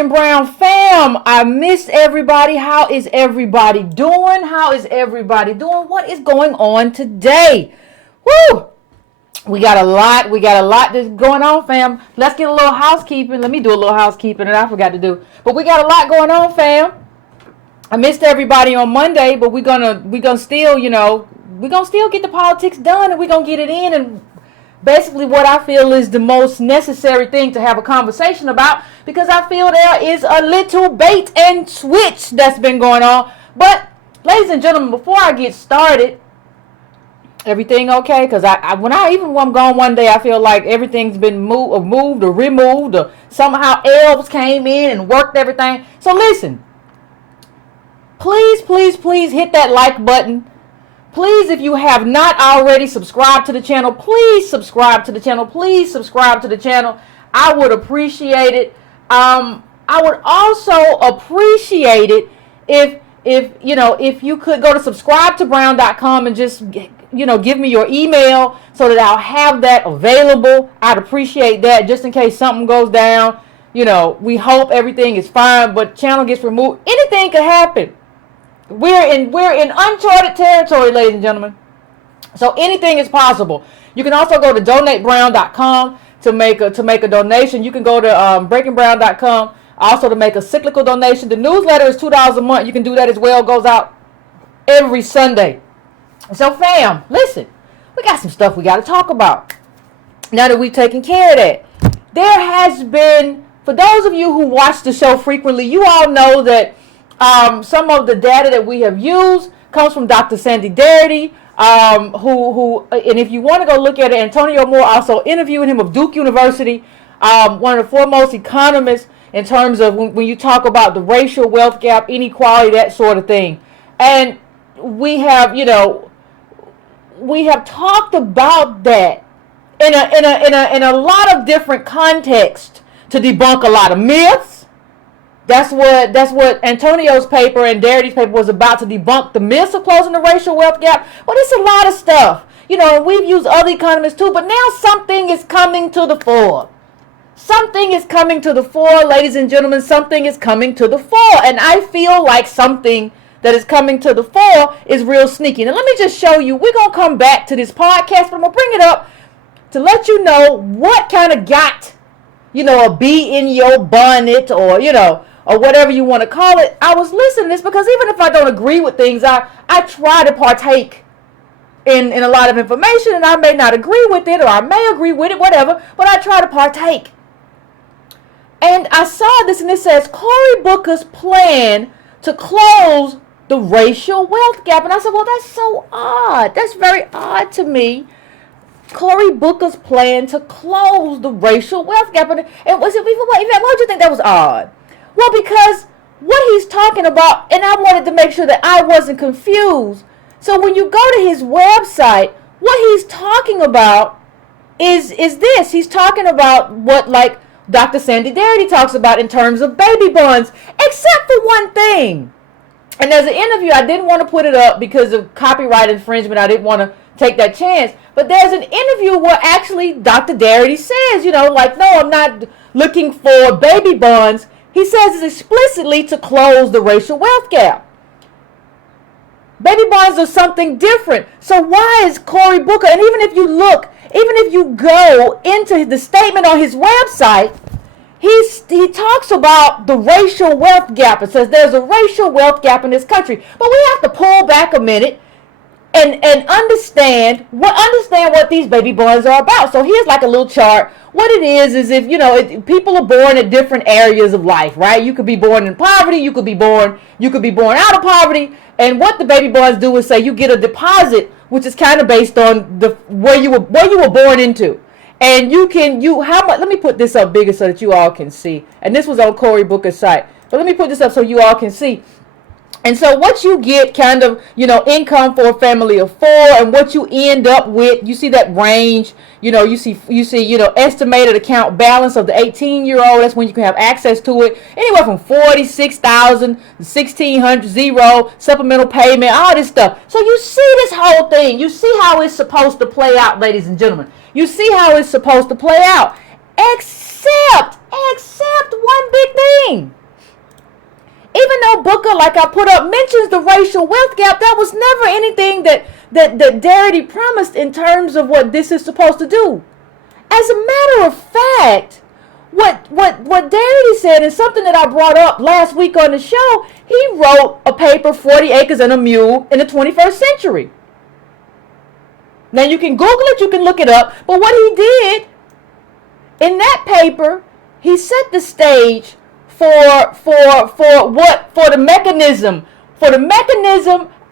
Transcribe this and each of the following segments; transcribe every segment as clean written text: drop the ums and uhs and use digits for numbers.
and Brown fam, I missed everybody. How is everybody doing? How is everybody doing? What is going on today? Woo! We got a lot that's going on, fam. Let's get a little housekeeping. Let me do a little housekeeping that I forgot to do. But we got a lot going on, fam. I missed everybody on Monday, but we're gonna still, we're gonna still get the politics done, and we're gonna get it in. And basically what I feel is the most necessary thing to have a conversation about, because I feel there is a little bait and switch that's been going on. But ladies and gentlemen, before I get started, everything okay? Because when I'm gone one day, I feel like everything's been moved or removed, or somehow elves came in and worked everything. So listen, please hit that like button. Please, if you have not already subscribed to the channel, please subscribe to the channel. Please subscribe to the channel. I would appreciate it. I would also appreciate it if you could go to subscribetobrown.com and just give me your email so that I'll have that available. I'd appreciate that, just in case something goes down. We hope everything is fine, but channel gets removed. Anything could happen. We're in uncharted territory, ladies and gentlemen. So anything is possible. You can also go to donatebrown.com to make a donation. You can go to breakingbrown.com also to make a cyclical donation. The newsletter is $2 a month. You can do that as well. It goes out every Sunday. So fam, listen, we got some stuff we got to talk about. Now that we've taken care of that, there has been, for those of you who watch the show frequently, you all know that some of the data that we have used comes from Dr. Sandy Darity, who, and if you want to go look at it, Antonio Moore also interviewed him of Duke University, one of the foremost economists in terms of when you talk about the racial wealth gap, inequality, that sort of thing. And we have talked about that in a lot of different contexts to debunk a lot of myths. That's what Antonio's paper and Darity's paper was about, to debunk the myths of closing the racial wealth gap. Well, it's a lot of stuff. We've used other economists too, but now something is coming to the fore. Something is coming to the fore, ladies and gentlemen. Something is coming to the fore. And I feel like something that is coming to the fore is real sneaky. Now, let me just show you. We're going to come back to this podcast, but I'm going to bring it up to let you know what kind of got, a bee in your bonnet, or whatever you want to call it. I was listening to this because even if I don't agree with things, I try to partake in a lot of information, and I may not agree with it, or I may agree with it, whatever, but I try to partake. And I saw this, and it says, Cory Booker's plan to close the racial wealth gap. And I said, well, that's so odd. That's very odd to me. Cory Booker's plan to close the racial wealth gap. And was it, why would you think that was odd? Well, because what he's talking about, and I wanted to make sure that I wasn't confused. So when you go to his website, what he's talking about is this. He's talking about what, like, Dr. Sandy Darity talks about in terms of baby bonds, except for one thing. And there's an interview, I didn't want to put it up because of copyright infringement. I didn't want to take that chance. But there's an interview where actually Dr. Darity says, no, I'm not looking for baby bonds. He says it's explicitly to close the racial wealth gap. Baby bonds are something different. So why is Cory Booker, and even if you go into the statement on his website, he talks about the racial wealth gap. It says there's a racial wealth gap in this country. But we have to pull back a minute and understand what these baby bonds are about. So here's like a little chart. What it is if people are born at different areas of life, right? You could be born in poverty, you could be born out of poverty, and what the baby bonds do is say you get a deposit, which is kind of based on where you were born into. And how much, let me put this up bigger so that you all can see. And this was on Cory Booker's site. But let me put this up so you all can see. And so what you get kind of, income for a family of 4, and what you end up with, you see that range, you see, estimated account balance of the 18-year-old. That's when you can have access to it. Anywhere from $46,000, $1,600, zero, supplemental payment, all this stuff. So you see this whole thing. You see how it's supposed to play out, ladies and gentlemen. You see how it's supposed to play out. Except one big thing. Even though Booker, like I put up, mentions the racial wealth gap, that was never anything that Darity promised in terms of what this is supposed to do. As a matter of fact, what Darity said is something that I brought up last week on the show. He wrote a paper, 40 Acres and a Mule in the 21st Century. Now you can Google it, you can look it up, but what he did in that paper, he set the stage for the mechanism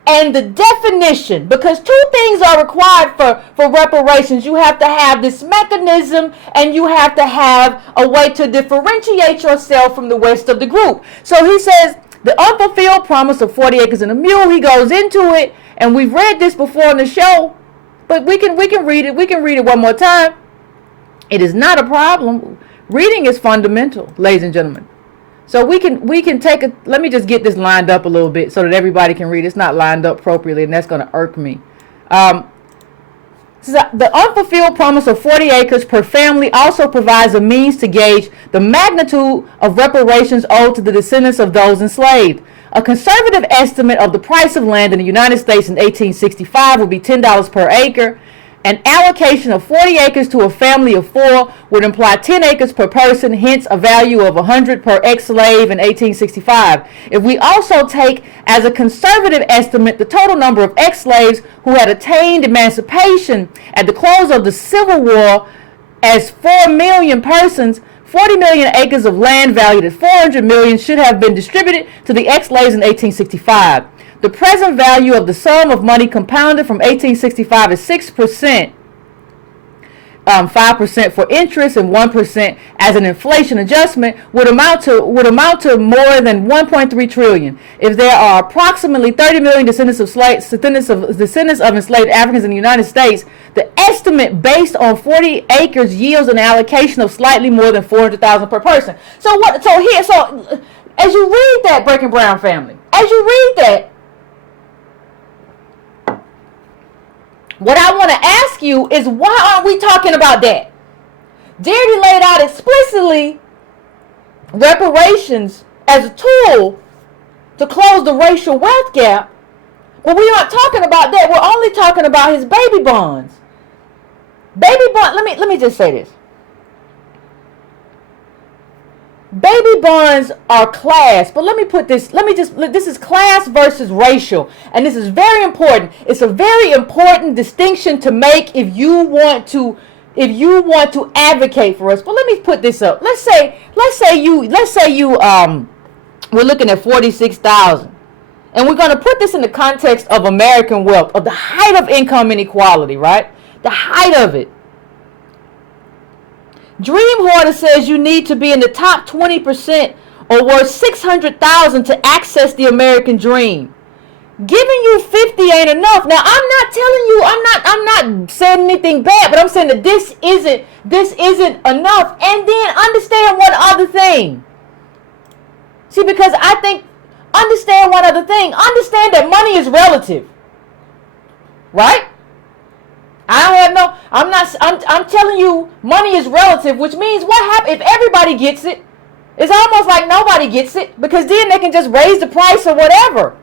and the definition, because two things are required for reparations. You have to have this mechanism, and you have to have a way to differentiate yourself from the rest of the group. So he says the unfulfilled promise of 40 acres and a mule. He goes into it, and we've read this before on the show, but we can read it. We can read it one more time. It is not a problem. Reading is fundamental, ladies and gentlemen. So we can take a, let me just get this lined up a little bit so that everybody can read. It's not lined up appropriately, and that's going to irk me. So the unfulfilled promise of 40 acres per family also provides a means to gauge the magnitude of reparations owed to the descendants of those enslaved. A conservative estimate of the price of land in the United States in 1865 would be $10 per acre. An allocation of 40 acres to a family of 4 would imply 10 acres per person, hence a value of 100 per ex-slave in 1865. If we also take as a conservative estimate the total number of ex-slaves who had attained emancipation at the close of the Civil War as 4 million persons, 40 million acres of land valued at 400 million should have been distributed to the ex-slaves in 1865. The present value of the sum of money compounded from 1865 is 6%, 5% for interest and 1% as an inflation adjustment would amount to more than 1.3 trillion. If there are approximately 30 million descendants of enslaved Africans in the United States, the estimate based on 40 acres yields an allocation of slightly more than 400,000 per person. So as you read that, Breaking Brown family, as you read that, what I want to ask you is, why aren't we talking about that? Darity laid out explicitly reparations as a tool to close the racial wealth gap, but we aren't talking about that. We're only talking about his baby bonds. Baby bond. Let me just say this. Baby bonds are class, but let me put this, this is class versus racial, and this is very important. It's a very important distinction to make if you want to advocate for us. But let me put this up. Let's say you we're looking at 46,000, and we're going to put this in the context of American wealth, of the height of income inequality, right? The height of it. Dream Hoarder says you need to be in the top 20% or worth 600,000 to access the American dream. Giving you 50 ain't enough. Now, I'm not telling you, I'm not saying anything bad, but I'm saying that this isn't enough. And then understand one other thing. See, because I think, understand one other thing. Understand that money is relative. Right? I'm telling you, money is relative, which means what happens if everybody gets it? It's almost like nobody gets it, because then they can just raise the price or whatever.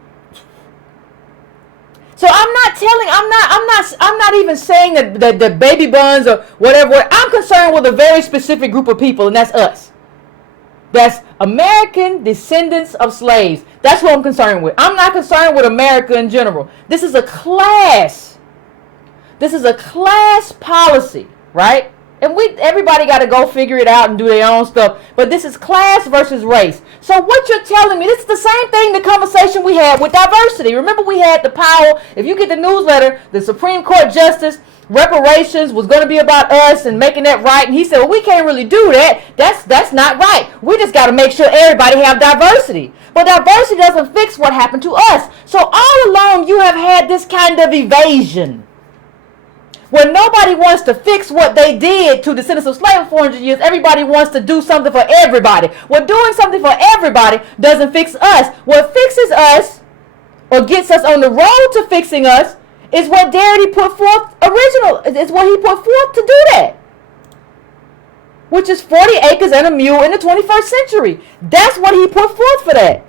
So I'm not even saying that the baby bonds or whatever. I'm concerned with a very specific group of people, and that's us. That's American descendants of slaves. That's what I'm concerned with. I'm not concerned with America in general. This is a class. This is a class policy, right? And everybody got to go figure it out and do their own stuff. But this is class versus race. So what you're telling me, this is the same thing, the conversation we had with diversity. Remember, we had the Powell, if you get the newsletter, the Supreme Court Justice, reparations was going to be about us and making that right. And he said, well, we can't really do that. That's not right. We just got to make sure everybody have diversity. But diversity doesn't fix what happened to us. So all along you have had this kind of evasion, where nobody wants to fix what they did to descendants of slavery for 400 years. Everybody wants to do something for everybody. Well, doing something for everybody doesn't fix us. What fixes us, or gets us on the road to fixing us, is what Darity put forth is what he put forth to do that. which is 40 acres and a mule in the 21st century. That's what he put forth for that.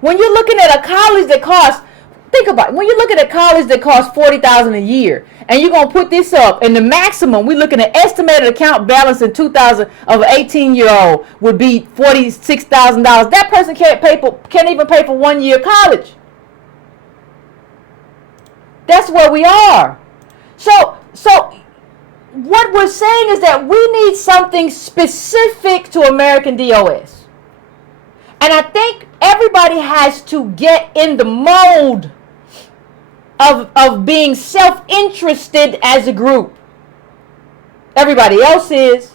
When you're looking at a college that costs, think about it, when you're looking at a college that costs $40,000 a year, and you're going to put this up, and the maximum, we're looking at estimated account balance in 2000 of an 18-year-old would be $46,000. That person can't even pay for 1 year college. That's where we are. So what we're saying is that we need something specific to American DOS. And I think everybody has to get in the mode of being self-interested as a group. Everybody else is.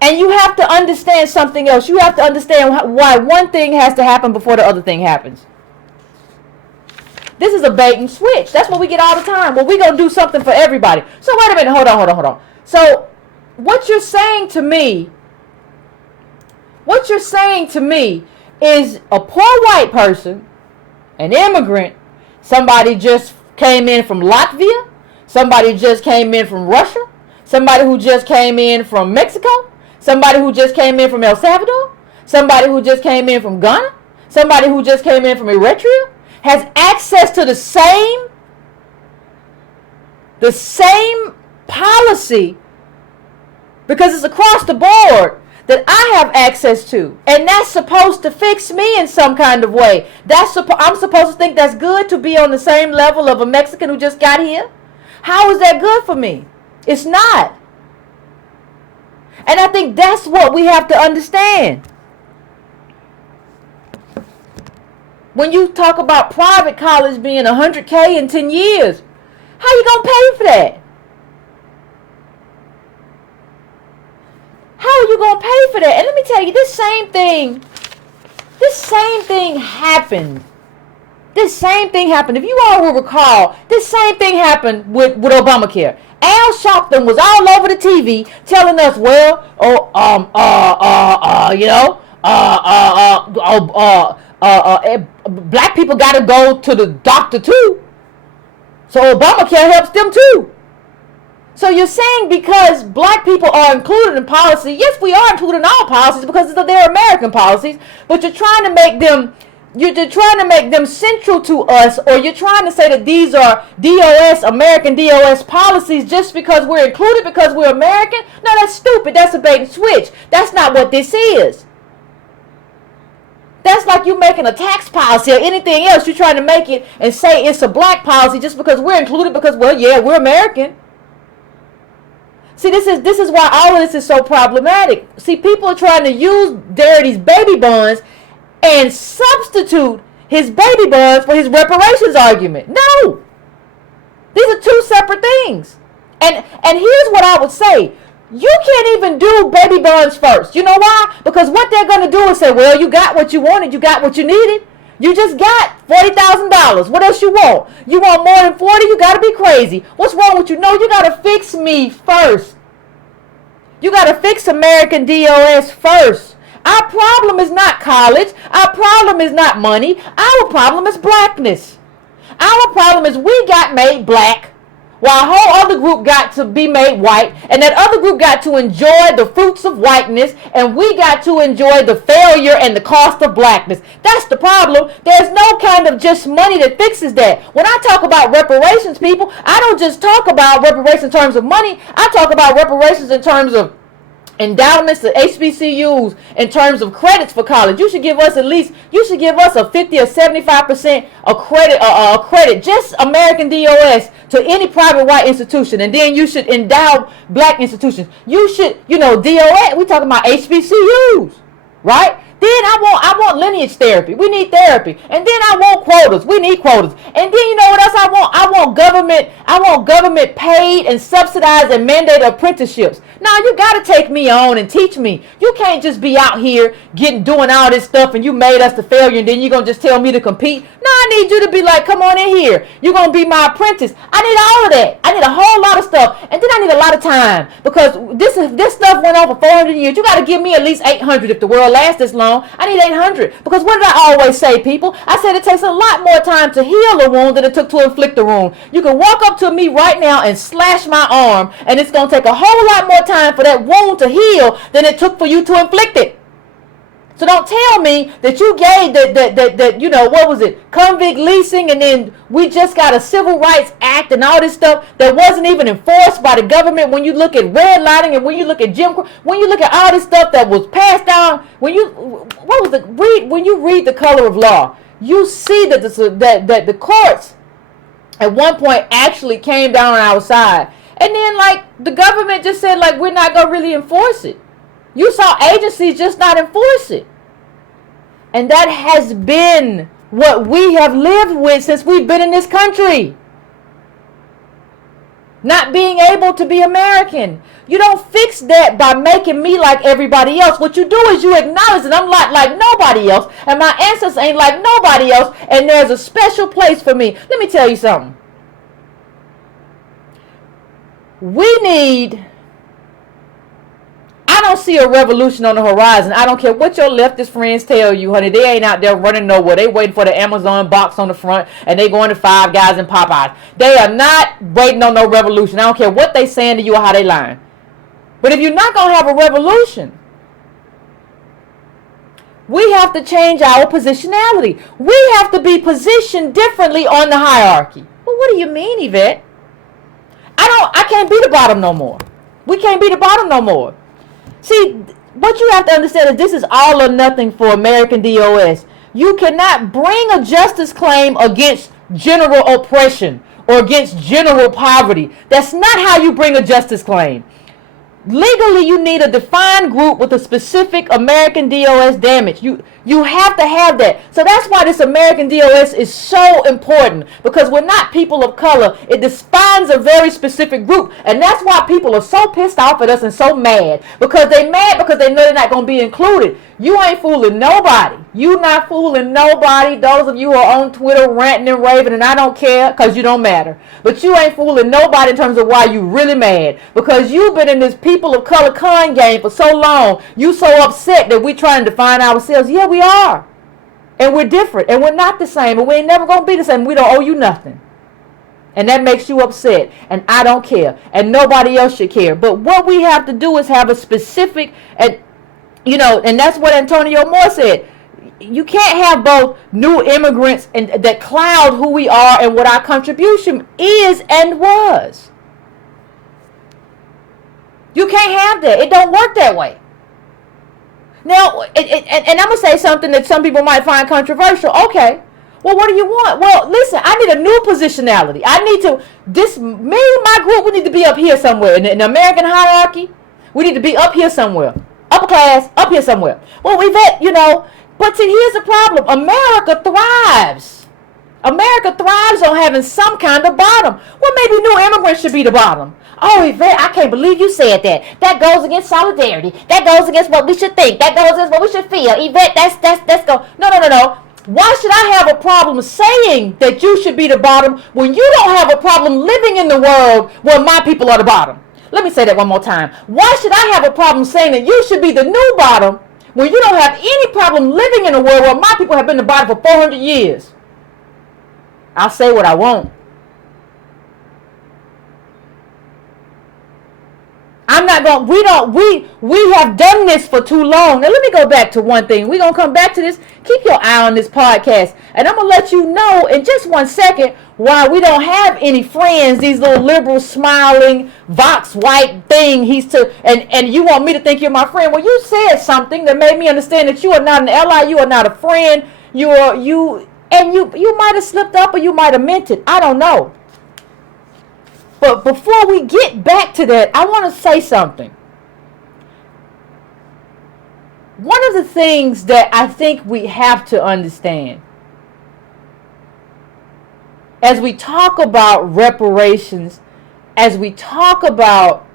And you have to understand something else. You have to understand why one thing has to happen before the other thing happens. This is a bait and switch. That's what we get all the time. Well, we're going to do something for everybody. So wait a minute. Hold on. So what you're saying to me is a poor white person, an immigrant, somebody just came in from Latvia, somebody just came in from Russia, somebody who just came in from Mexico, somebody who just came in from El Salvador, somebody who just came in from Ghana, somebody who just came in from Eritrea, has access to the same policy, because it's across the board, that I have access to. And that's supposed to fix me in some kind of way. I'm supposed to think that's good, to be on the same level of a Mexican who just got here. How is that good for me? It's not. And I think that's what we have to understand. When you talk about private college being $100K in 10 years, how you going to pay for that? How are you going to pay for that? And let me tell you, this same thing happened. This same thing happened. If you all will recall, this same thing happened with Obamacare. Al Sharpton was all over the TV telling us, black people got to go to the doctor too. So Obamacare helps them too. So you're saying because black people are included in policy, yes, we are included in all policies because they're American policies, but you're trying to make them central to us, or you're trying to say that these are American DOS policies just because we're included because we're American. No, that's stupid. That's a bait and switch. That's not what this is. That's like you making a tax policy or anything else. You're trying to make it and say it's a black policy just because we're included because, well, yeah, we're American. See, this is why all of this is so problematic. See, people are trying to use Darity's baby bonds and substitute his baby bonds for his reparations argument. No. These are two separate things. And here's what I would say. You can't even do baby bonds first. You know why? Because what they're going to do is say, well, you got what you wanted. You got what you needed. You just got $40,000. What else you want? You want more than 40? You got to be crazy. What's wrong with you? No, you got to fix me first. You got to fix American DOS first. Our problem is not college. Our problem is not money. Our problem is blackness. Our problem is we got made black while a whole other group got to be made white, and that other group got to enjoy the fruits of whiteness, and we got to enjoy the failure and the cost of blackness. That's the problem. There's no kind of just money that fixes that. When I talk about reparations, people, I don't just talk about reparations in terms of money. I talk about reparations in terms of endowments to HBCUs, in terms of credits for college. You should give us a 50 or 75% credit, just American DOS, to any private white institution, and then you should endow black institutions. You should, DOS, we talking about HBCUs, right? Then I want lineage therapy. We need therapy. And then I want quotas. We need quotas. And then you know what else I want? I want government paid and subsidized and mandated apprenticeships. Now you gotta take me on and teach me. You can't just be out here doing all this stuff and you made us the failure and then you're gonna just tell me to compete. No, I need you to be like, come on in here. You're gonna be my apprentice. I need all of that. I need a whole lot of stuff. And then I need a lot of time. Because this stuff went on for 400 years. You gotta give me at least 800 if the world lasts this long. on. I need 800. Because what did I always say, people? I said it takes a lot more time to heal a wound than it took to inflict a wound. You can walk up to me right now and slash my arm, and it's going to take a whole lot more time for that wound to heal than it took for you to inflict it. So don't tell me that you gave that you know, what was it? Convict leasing, and then we just got a Civil Rights Act and all this stuff that wasn't even enforced by the government. When you look at redlining and when you look at Jim Crow, when you look at all this stuff that was passed down, when you read The Color of Law, you see that the courts at one point actually came down on our side. And then like the government just said like we're not gonna really enforce it. You saw agencies just not enforce it. And that has been what we have lived with since we've been in this country. Not being able to be American. You don't fix that by making me like everybody else. What you do is you acknowledge that I'm not like nobody else. And my ancestors ain't like nobody else. And there's a special place for me. Let me tell you something. I don't see a revolution on the horizon. I don't care what your leftist friends tell you, honey. They ain't out there running nowhere. They waiting for the Amazon box on the front, and they going to Five Guys and Popeyes. They are not waiting on no revolution. I don't care what they saying to you or how they lying. But if you're not going to have a revolution, we have to change our positionality. We have to be positioned differently on the hierarchy. Well, what do you mean, Yvette? I can't be the bottom no more. We can't be the bottom no more. See, what you have to understand is this is all or nothing for American DOS. You cannot bring a justice claim against general oppression or against general poverty. That's not how you bring a justice claim. Legally, you need a defined group with a specific American DOS damage. You have to have that. So that's why this American DOS is so important, because we're not people of color. It defines a very specific group, and that's why people are so pissed off at us and so mad, because they mad because they know they're not going to be included. You ain't fooling nobody. You not fooling nobody. Those of you who are on Twitter ranting and raving, and I don't care because you don't matter. But you ain't fooling nobody in terms of why you really mad, because you've been in this people of color con game for so long. You so upset that we're trying to define ourselves. Yeah, we are. And we're different. And we're not the same. And we ain't never going to be the same. We don't owe you nothing. And that makes you upset. And I don't care. And nobody else should care. But what we have to do is have a specific, and that's what Antonio Moore said. You can't have both new immigrants and that cloud who we are and what our contribution is and was. You can't have that. It don't work that way. Now, and I'm going to say something that some people might find controversial. Okay. Well, what do you want? Well, listen, I need a new positionality. I need to, my group, we need to be up here somewhere. In the American hierarchy, we need to be up here somewhere. Upper class, up here somewhere. Well, Yvette, but see, here's the problem. America thrives. America thrives on having some kind of bottom. Well, maybe new immigrants should be the bottom. Oh, Yvette, I can't believe you said that. That goes against solidarity. That goes against what we should think. That goes against what we should feel. Yvette, that's go. No. Why should I have a problem saying that you should be the bottom when you don't have a problem living in the world where my people are the bottom? Let me say that one more time. Why should I have a problem saying that you should be the new bottom when you don't have any problem living in a world where my people have been the bottom for 400 years? I'll say what I want. I'm not going, we have done this for too long. Now let me go back to one thing. We're going to come back to this. Keep your eye on this podcast. And I'm going to let you know in just 1 second why we don't have any friends, these little liberal smiling Vox white thing and you want me to think you're my friend. Well, you said something that made me understand that you are not an ally, you are not a friend. You might have slipped up or you might have meant it. I don't know. But before we get back to that, I want to say something. One of the things that I think we have to understand as we talk about reparations, as we talk about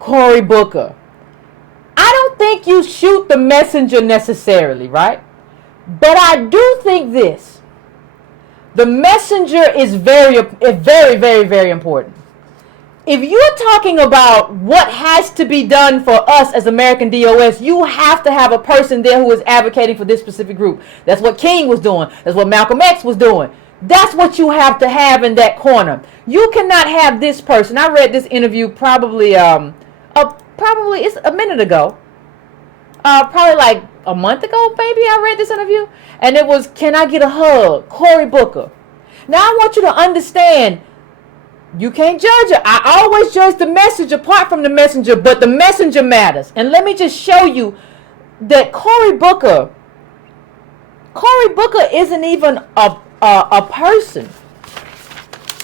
Cory Booker, I don't think you shoot the messenger necessarily, right? But I do think this. The messenger is very, very, very, very important. if you're talking about what has to be done for us as American DOS, you have to have a person there who is advocating for this specific group. That's what King was doing. That's what Malcolm X was doing. That's what you have to have in that corner. You cannot have this person. I read this interview probably it's a minute ago. Probably like a month ago, maybe I read this interview. And it was, can I get a hug? Cory Booker. Now I want you to understand, you can't judge it. I always judge the message apart from the messenger, but the messenger matters. And let me just show you that Cory Booker isn't even a person.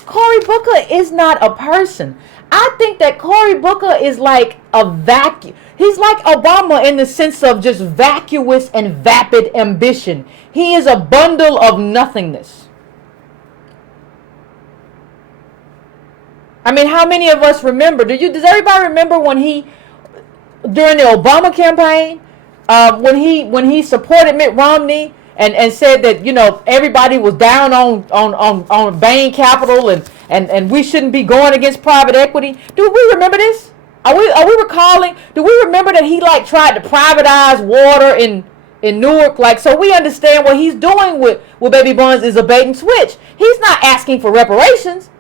Cory Booker is not a person. I think that Cory Booker is like a vacuum. He's like Obama in the sense of just vacuous and vapid ambition. He is a bundle of nothingness. I mean, how many of us remember? Does everybody remember when he, during the Obama campaign, when he supported Mitt Romney and said that, you know, everybody was down on Bain Capital and we shouldn't be going against private equity? Do we remember this? Are we recalling? Do we remember that he like tried to privatize water in Newark? Like, so we understand what he's doing with Baby Buns is a bait and switch. He's not asking for reparations.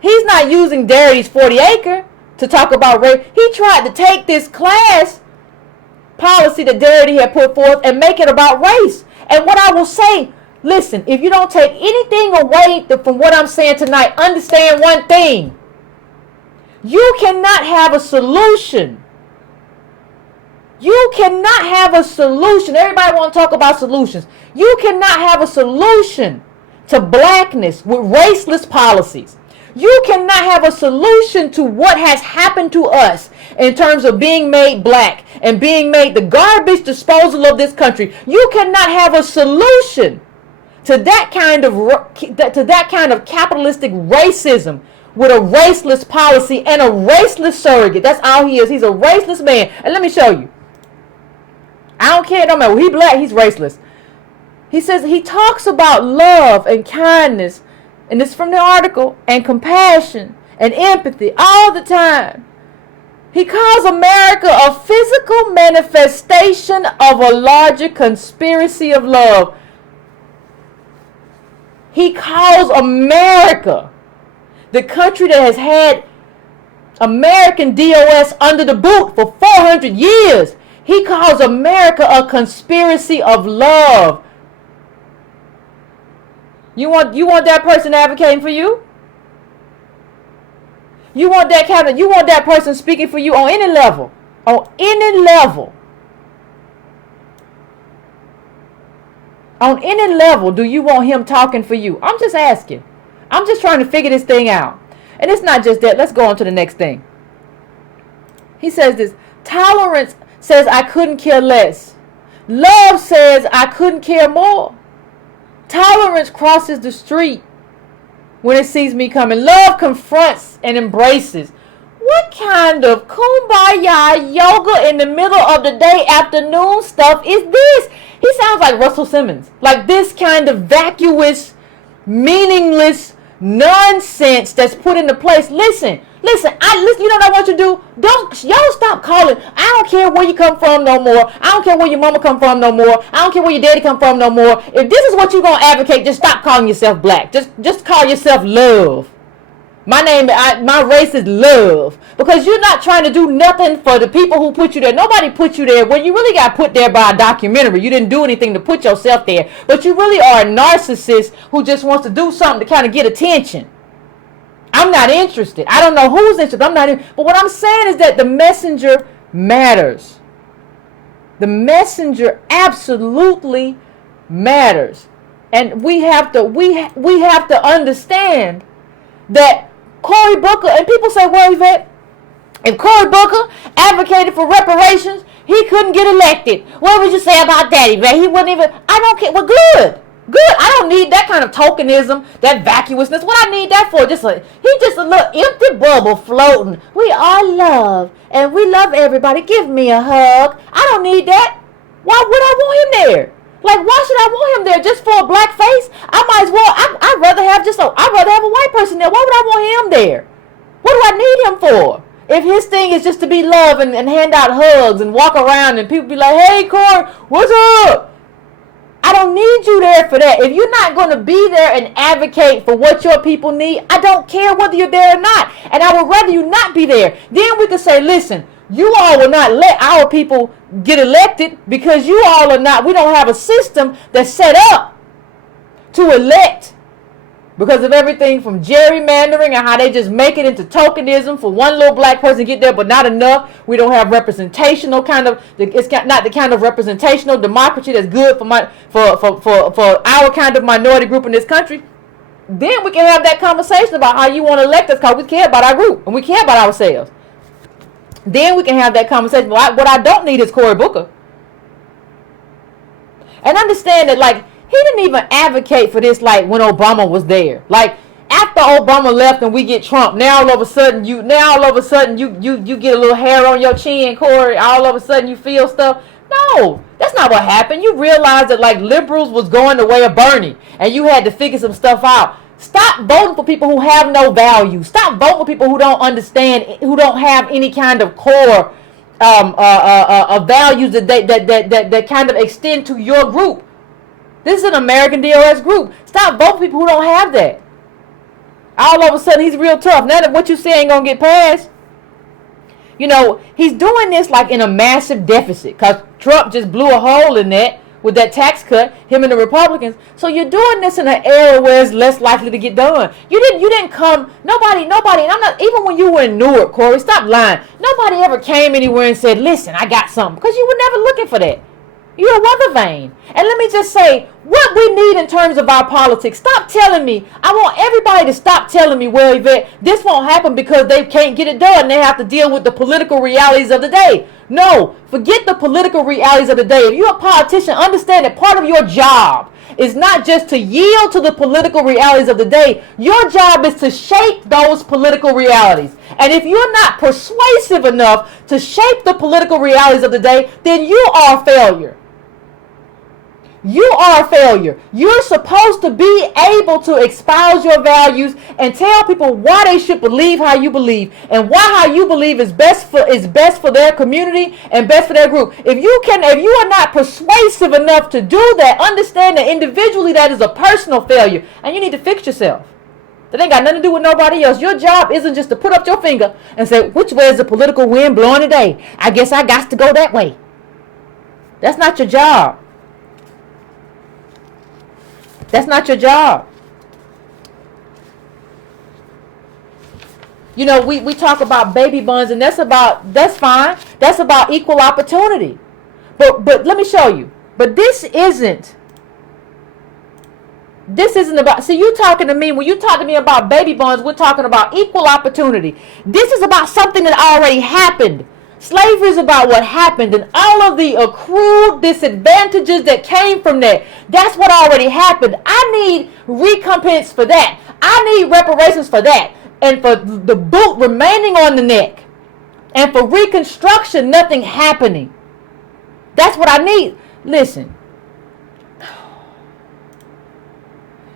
He's not using Darity's 40 acre to talk about race. He tried to take this class policy that Darity had put forth and make it about race. And what I will say, listen, if you don't take anything away from what I'm saying tonight, understand one thing. You cannot have a solution. You cannot have a solution. Everybody want to talk about solutions. You cannot have a solution to blackness with raceless policies. You cannot have a solution to what has happened to us in terms of being made black and being made the garbage disposal of this country. You cannot have a solution to that kind of capitalistic racism with a raceless policy and a raceless surrogate. That's all he is. He's a raceless man. And let me show you. I don't care. No matter. He black. He's raceless. He says he talks about love and kindness. And this is from the article. And compassion and empathy all the time. He calls America a physical manifestation of a larger conspiracy of love. He calls America, the country that has had American DOS under the boot for 400 years. He calls America a conspiracy of love. You want that person advocating for you? You want that person speaking for you on any level. On any level. On any level do you want him talking for you? I'm just asking. I'm just trying to figure this thing out. And it's not just that. Let's go on to the next thing. He says this. Tolerance says I couldn't care less. Love says I couldn't care more. Tolerance crosses the street when it sees me coming. Love confronts and embraces. What kind of kumbaya yoga in the middle of the day afternoon stuff is this? He sounds like Russell Simmons. Like this kind of vacuous, meaningless nonsense that's put into place. Listen. You know what I want you to do? Y'all stop calling. I don't care where you come from no more. I don't care where your mama come from no more. I don't care where your daddy come from no more. If this is what you're gonna advocate, just stop calling yourself black. Just call yourself love. My race is love. Because you're not trying to do nothing for the people who put you there. Nobody put you there. Well, you really got put there by a documentary. You didn't do anything to put yourself there. But you really are a narcissist who just wants to do something to kind of get attention. I'm not interested. I don't know who's interested. I'm not. But what I'm saying is that the messenger matters. The messenger absolutely matters, and we have to understand that Cory Booker, and people say, well, Yvette, if Cory Booker advocated for reparations, he couldn't get elected. What would you say about that, Yvette? He wouldn't even. I don't care. Well, good. I don't need that kind of tokenism, that vacuousness. What I need that for? He's just a little empty bubble floating. We are love, and we love everybody. Give me a hug. I don't need that. Why would I want him there? Like, why should I want him there just for a black face? I might as well. I'd rather have a white person there. Why would I want him there? What do I need him for? If his thing is just to be loved and hand out hugs and walk around and people be like, hey, Cory, what's up? I don't need you there for that. If you're not going to be there and advocate for what your people need, I don't care whether you're there or not. And I would rather you not be there. Then we could say, listen, you all will not let our people get elected because you all are not, we don't have a system that's set up to elect because of everything from gerrymandering and how they just make it into tokenism for one little black person to get there, but not enough. We don't have representational it's not the kind of representational democracy that's good for our kind of minority group in this country. Then we can have that conversation about how you want to elect us because we care about our group and we care about ourselves. Then we can have that conversation. What I don't need is Cory Booker. And understand that, like, he didn't even advocate for this like when Obama was there. Like after Obama left and we get Trump, now all of a sudden you get a little hair on your chin, Cory. All of a sudden you feel stuff. No, that's not what happened. You realized that like liberals was going the way of Bernie and you had to figure some stuff out. Stop voting for people who have no value. Stop voting for people who don't understand, who don't have any kind of core values that kind of extend to your group. This is an American DOS group. Stop voting for people who don't have that. All of a sudden, he's real tough. Now that what you say ain't going to get passed. You know, he's doing this like in a massive deficit because Trump just blew a hole in that with that tax cut, him and the Republicans. So you're doing this in an era where it's less likely to get done. You didn't come, nobody, and I'm not, even when you were in Newark, Cory, stop lying. Nobody ever came anywhere and said, listen, I got something. Because you were never looking for that. You're a weather vane. And let me just say, what we need in terms of our politics, stop telling me, I want everybody to stop telling me, well, Yvette, this won't happen because they can't get it done. They have to deal with the political realities of the day. No, forget the political realities of the day. If you're a politician, understand that part of your job is not just to yield to the political realities of the day. Your job is to shape those political realities. And if you're not persuasive enough to shape the political realities of the day, then you are a failure. You are a failure. You're supposed to be able to espouse your values and tell people why they should believe how you believe and why how you believe is best for their community and best for their group. If you are not persuasive enough to do that, understand that individually that is a personal failure and you need to fix yourself. That ain't got nothing to do with nobody else. Your job isn't just to put up your finger and say, which way is the political wind blowing today? I guess I got to go that way. That's not your job. That's not your job. You know, we talk about baby buns, and that's fine. That's about equal opportunity. But let me show you. But this isn't about, see, you talking to me, when you talk to me about baby buns, we're talking about equal opportunity. This is about something that already happened. Slavery is about what happened and all of the accrued disadvantages that came from that. That's what already happened. I need recompense for that. I need reparations for that. And for the boot remaining on the neck. And for reconstruction, nothing happening. That's what I need. Listen.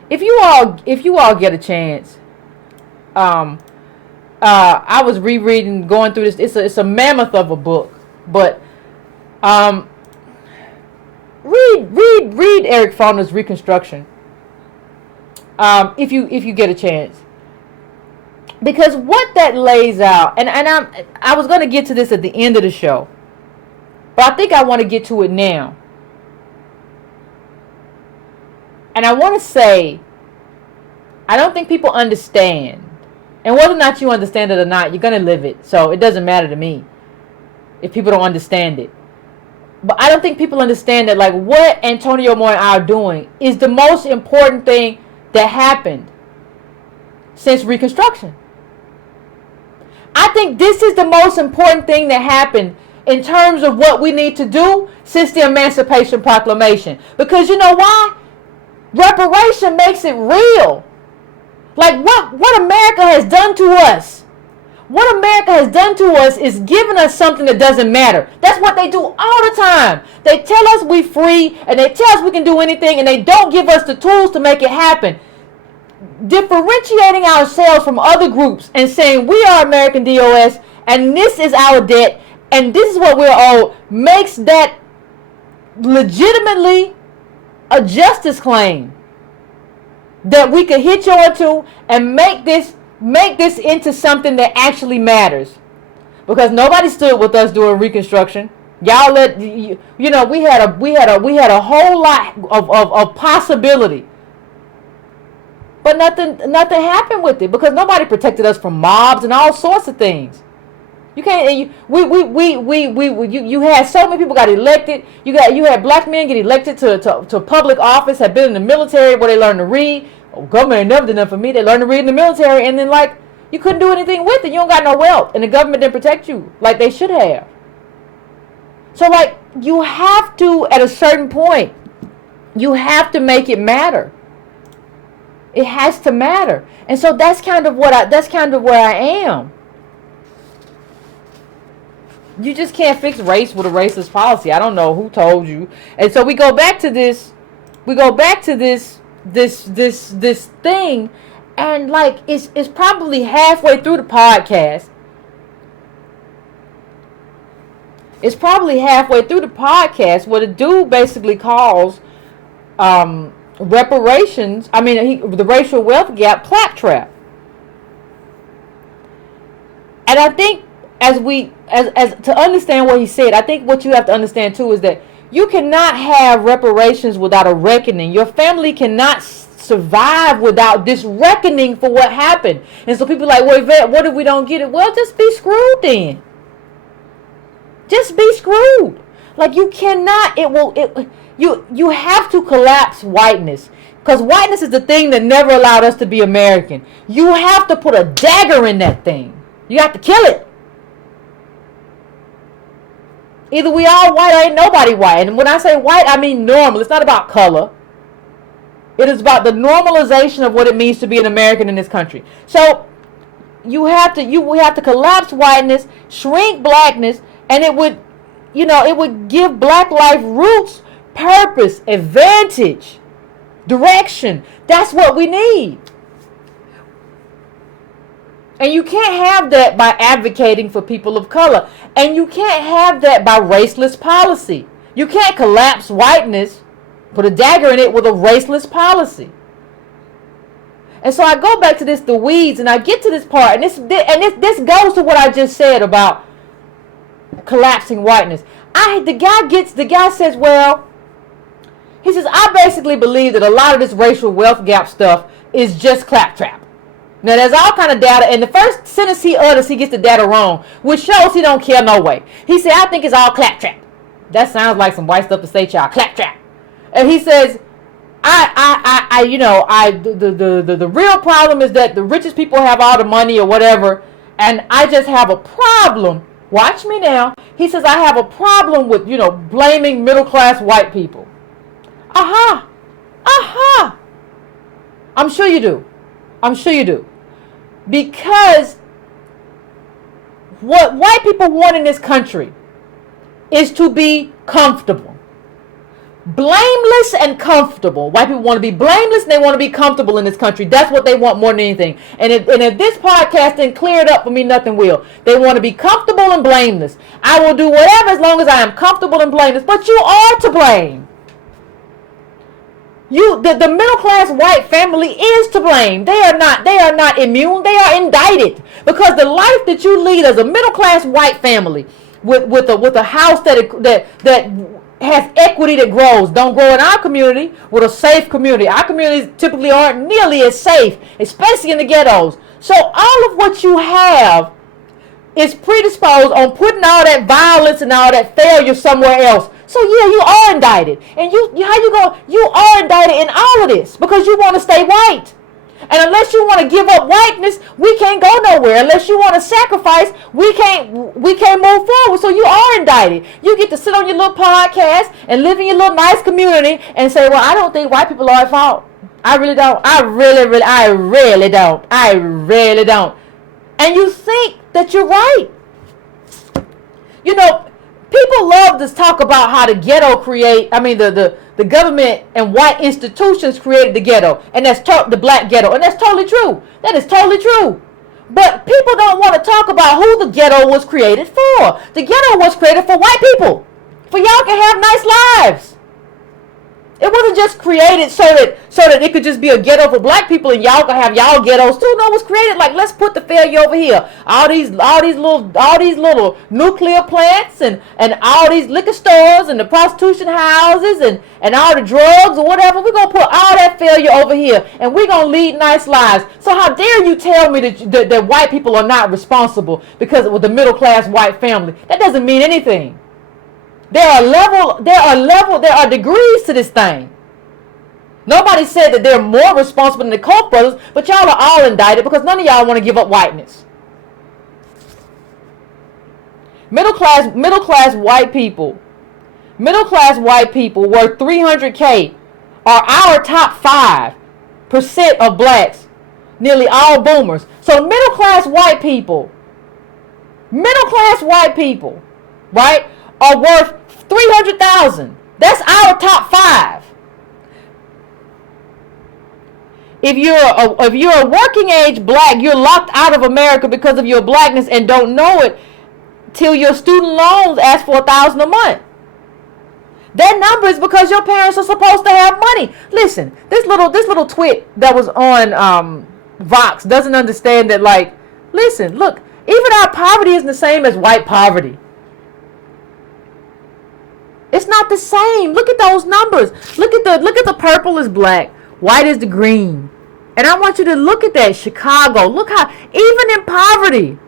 If you all get a chance, I was rereading, going through this. It's a mammoth of a book, but read Eric Foner's Reconstruction. If you get a chance, because what that lays out, and I was going to get to this at the end of the show, but I think I want to get to it now. And I want to say, I don't think people understand. And whether or not you understand it or not, you're going to live it. So it doesn't matter to me if people don't understand it. But I don't think people understand that, like, what Antonio Moore and I are doing is the most important thing that happened since Reconstruction. I think this is the most important thing that happened in terms of what we need to do since the Emancipation Proclamation. Because you know why? Reparation makes it real. Like what America has done to us. What America has done to us is giving us something that doesn't matter. That's what they do all the time. They tell us we free and they tell us we can do anything and they don't give us the tools to make it happen. differentiating ourselves from other groups and saying we are American DOS and this is our debt and this is what we're owed makes that legitimately a justice claim that we could hitch on to and make this into something that actually matters. Because nobody stood with us during Reconstruction. Y'all let you know we had a whole lot of possibility. But nothing happened with it because nobody protected us from mobs and all sorts of things. You can't. You had so many people got elected. You had black men get elected to public office. Had been in the military where they learned to read. Oh, government ain't never done nothing for me. They learned to read in the military, and then like you couldn't do anything with it. You don't got no wealth, and the government didn't protect you like they should have. So like you have to, at a certain point, you have to make it matter. It has to matter. And so that's kind of where I am. You just can't fix race with a racist policy. I don't know who told you. And so we go back to this thing, and like it's probably halfway through the podcast. It's probably halfway through the podcast where the dude basically calls reparations, the racial wealth gap claptrap. And I think as to understand what he said, I think what you have to understand too is that you cannot have reparations without a reckoning. Your family cannot survive without this reckoning for what happened. And so people are like, well, Yvette, what if we don't get it? Well, just be screwed then. Just be screwed. Like you cannot, you have to collapse whiteness. Because whiteness is the thing that never allowed us to be American. You have to put a dagger in that thing. You have to kill it. Either we all white or ain't nobody white. And when I say white, I mean normal. It's not about color. It is about the normalization of what it means to be an American in this country. So we have to collapse whiteness, shrink blackness, and it would give black life roots, purpose, advantage, direction. That's what we need. And you can't have that by advocating for people of color. And you can't have that by raceless policy. You can't collapse whiteness, put a dagger in it with a raceless policy. And so I go back to the weeds, and I get to this part, and this goes to what I just said about collapsing whiteness. The guy says, well, he says, I basically believe that a lot of this racial wealth gap stuff is just claptrap. Now, there's all kind of data, and the first sentence he utters, he gets the data wrong, which shows he don't care no way. He said, I think it's all claptrap. That sounds like some white stuff to say, y'all, claptrap. And he says, the real problem is that the richest people have all the money or whatever, and I just have a problem. Watch me now. He says, I have a problem with, blaming middle-class white people. Aha. I'm sure you do. Because what white people want in this country is to be comfortable. Blameless and comfortable. White people want to be blameless and they want to be comfortable in this country. That's what they want more than anything. And if this podcast didn't clear it up for me, nothing will. They want to be comfortable and blameless. I will do whatever as long as I am comfortable and blameless. But you are to blame. The middle class white family is to blame. They are not immune. They are indicted because the life that you lead as a middle class white family with a house that has equity that grows, don't grow in our community with a safe community. Our communities typically aren't nearly as safe, especially in the ghettos. So all of what you have is predisposed on putting all that violence and all that failure somewhere else. So yeah, you are indicted. And you are indicted in all of this because you want to stay white. And unless you want to give up whiteness, we can't go nowhere. Unless you want to sacrifice, we can't move forward. So you are indicted. You get to sit on your little podcast and live in your little nice community and say, well, I don't think white people are at fault. I really don't. I really don't. And you think that you're right. People love to talk about how the ghetto the government and white institutions created the ghetto, and that's the black ghetto, and that's totally true. That is totally true. But people don't want to talk about who the ghetto was created for. The ghetto was created for white people, for y'all can have nice lives. It wasn't just created so that it could just be a ghetto for black people and y'all can have y'all ghettos too. No, it was created like, let's put the failure over here. All these little nuclear plants and all these liquor stores and the prostitution houses and all the drugs or whatever. We're gonna put all that failure over here and we're gonna lead nice lives. So how dare you tell me that white people are not responsible because it was the middle class white family? That doesn't mean anything. There are degrees to this thing. Nobody said that they're more responsible than the Koch brothers, but y'all are all indicted because none of y'all want to give up whiteness. Middle class white people worth $300K are our top 5% of blacks, nearly all boomers. So middle class white people, right, are worth 300,000. That's our top 5. If you're a working age black, you're locked out of America because of your blackness and don't know it till your student loans ask for $1,000 a month. That number is because your parents are supposed to have money. Listen, this little twit that was on Vox doesn't understand that. Like, listen, look, even our poverty isn't the same as white poverty. It's not the same. Look at those numbers. Look at the purple is black, white is the green. And I want you to look at that. Chicago. Look how, even in poverty,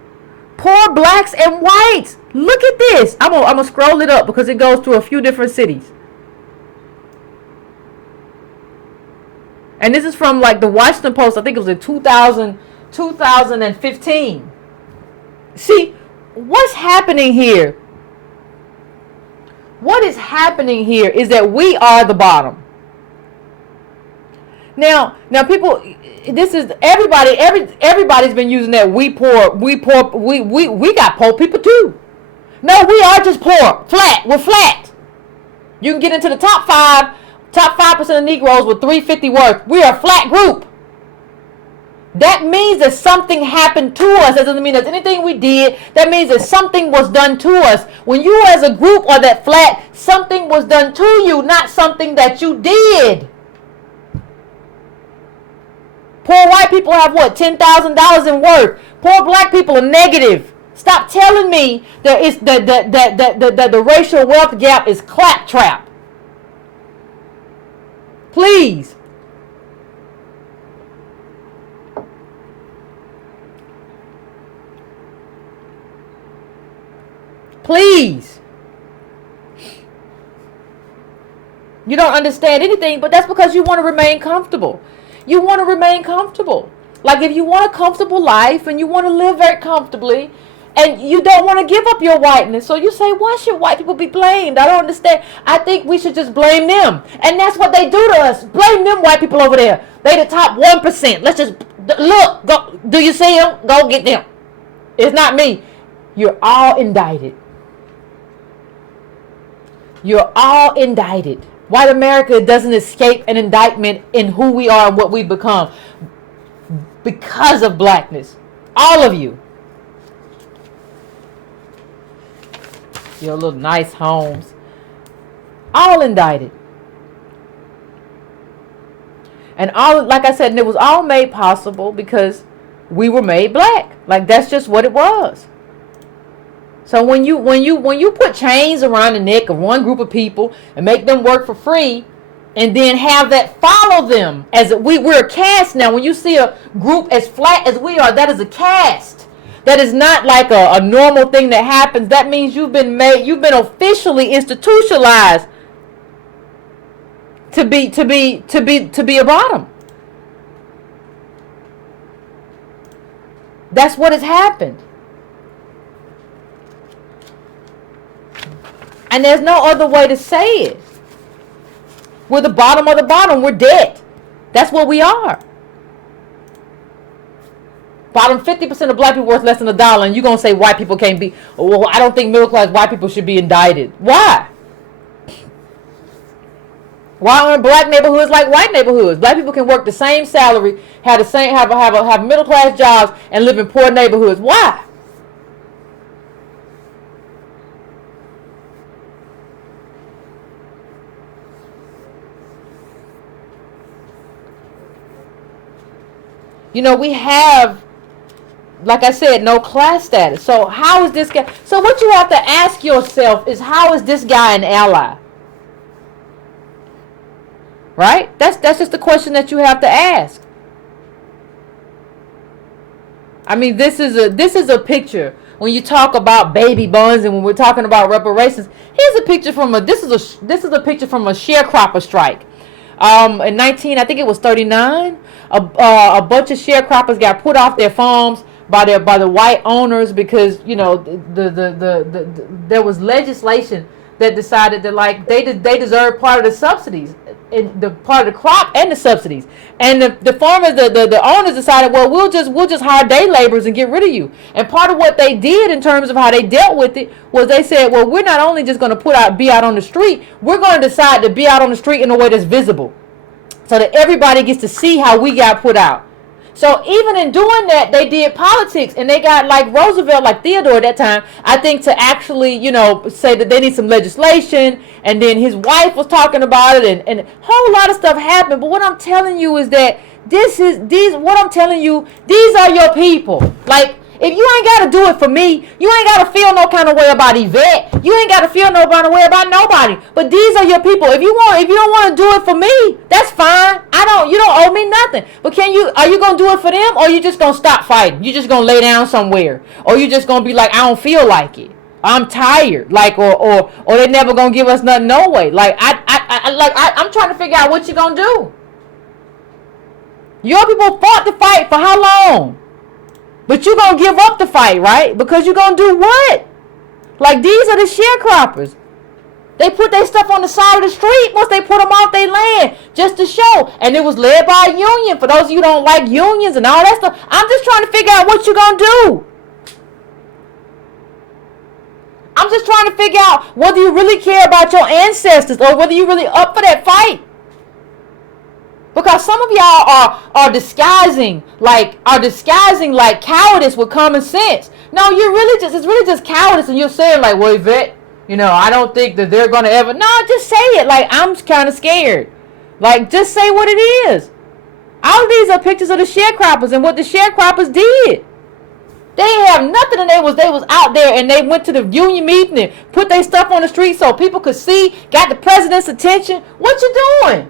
poor blacks and whites. Look at this. I'm gonna scroll it up because it goes to a few different cities. And this is from like the Washington Post. I think it was in 2015. See, what's happening here? What is happening here is that we are the bottom. Now people, this is everybody's been using that we got poor people too. No, we are just poor, flat. We're flat. You can get into the top 5% of Negroes with $350 worth. We are a flat group. That means that something happened to us. That doesn't mean there's anything we did. That means that something was done to us. When you as a group are that flat, something was done to you, not something that you did. Poor white people have what? $10,000 in worth. Poor black people are negative. Stop telling me that it's that the racial wealth gap is claptrap. Please. Please. You don't understand anything, but that's because you want to remain comfortable. You want to remain comfortable. Like if you want a comfortable life and you want to live very comfortably and you don't want to give up your whiteness. So you say, why should white people be blamed? I don't understand. I think we should just blame them. And that's what they do to us. Blame them white people over there. They the top 1%. Let's just, look, go. Do you see them? Go get them. It's not me. You're all indicted. You're all indicted. White America doesn't escape an indictment in who we are and what we become because of blackness. All of you. Your little nice homes. All indicted. And all, like I said, and it was all made possible because we were made black. Like that's just what it was. So when you put chains around the neck of one group of people and make them work for free, and then have that follow them as we're a caste now. When you see a group as flat as we are, that is a caste. That is not like a normal thing that happens. That means you've been officially institutionalized to be a bottom. That's what has happened. And there's no other way to say it. We're the bottom of the bottom. We're dead. That's what we are. Bottom 50% of black people worth less than $1, and you're going to say white people can't be, well, I don't think middle class white people should be indicted. Why? Why aren't black neighborhoods like white neighborhoods? Black people can work the same salary, have the same, have middle class jobs, and live in poor neighborhoods. Why? You know, we have, like I said, no class status. So how is this guy? So what you have to ask yourself is, how is this guy an ally? Right? That's just the question that you have to ask. I mean, this is a picture when you talk about baby bonds and when we're talking about reparations. Here's a picture from this is a picture from a sharecropper strike. In I think it was 39, a bunch of sharecroppers got put off their farms by the white owners because, you know, there was legislation that decided that, like, they deserve part of the subsidies, and the part of the crop and the subsidies. And the farmers, the owners decided, well, we'll just hire day laborers and get rid of you. And part of what they did in terms of how they dealt with it was they said, well, we're not only just going to be out on the street, we're going to decide to be out on the street in a way that's visible, so that everybody gets to see how we got put out. So even in doing that, they did politics, and they got, like Roosevelt, like Theodore at that time, I think, to actually, you know, say that they need some legislation. And then his wife was talking about it, and a whole lot of stuff happened. But what I'm telling you is that these are your people. Like, if you ain't got to do it for me, you ain't got to feel no kind of way about Yvette. You ain't got to feel no kind of way about nobody. But these are your people. If you don't want to do it for me, that's fine. You don't owe me nothing. But are you going to do it for them, or you just going to stop fighting? You just going to lay down somewhere, or you just going to be like, I don't feel like it, I'm tired, like, or they never going to give us nothing, no way. Like, I'm trying to figure out what you going to do. Your people fought the fight for how long? But you going to give up the fight, right? Because you going to do what? Like, these are the sharecroppers. They put their stuff on the side of the street once they put them off their land, just to show. And it was led by a union. For those of you who don't like unions and all that stuff, I'm just trying to figure out what you're going to do. I'm just trying to figure out whether you really care about your ancestors, or whether you're really up for that fight. Because some of y'all are disguising like cowardice with common sense. No, it's really just cowardice, and you're saying, like, well, Yvette, you know, I don't think that they're gonna ever. No, just say it. Like, I'm kind of scared. Like, just say what it is. All of these are pictures of the sharecroppers and what the sharecroppers did. They didn't have nothing, and they was out there, and they went to the union meeting and put their stuff on the street so people could see, got the president's attention. What you doing?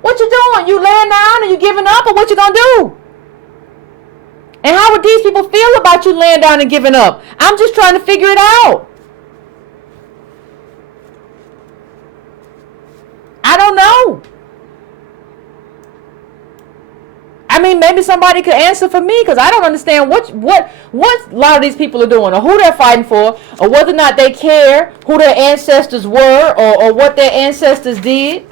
What you doing? You laying down and you giving up, or what you gonna do? And how would these people feel about you laying down and giving up? I'm just trying to figure it out. I don't know. I mean, maybe somebody could answer for me, because I don't understand what a lot of these people are doing, or who they're fighting for, or whether or not they care who their ancestors were, or what their ancestors did.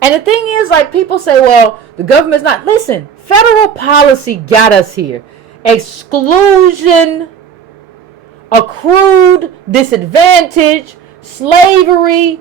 And the thing is, like, people say, well, the government's not. Listen, federal policy got us here. Exclusion, accrued disadvantage, slavery,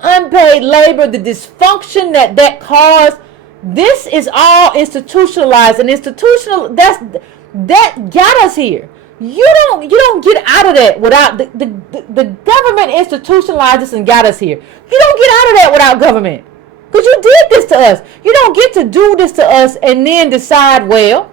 unpaid labor, the dysfunction that caused. This is all institutionalized and institutional. That got us here. You don't get out of that without the government institutionalized this and got us here. You don't get out of that without government, because you did this to us. You don't get to do this to us and then decide, well,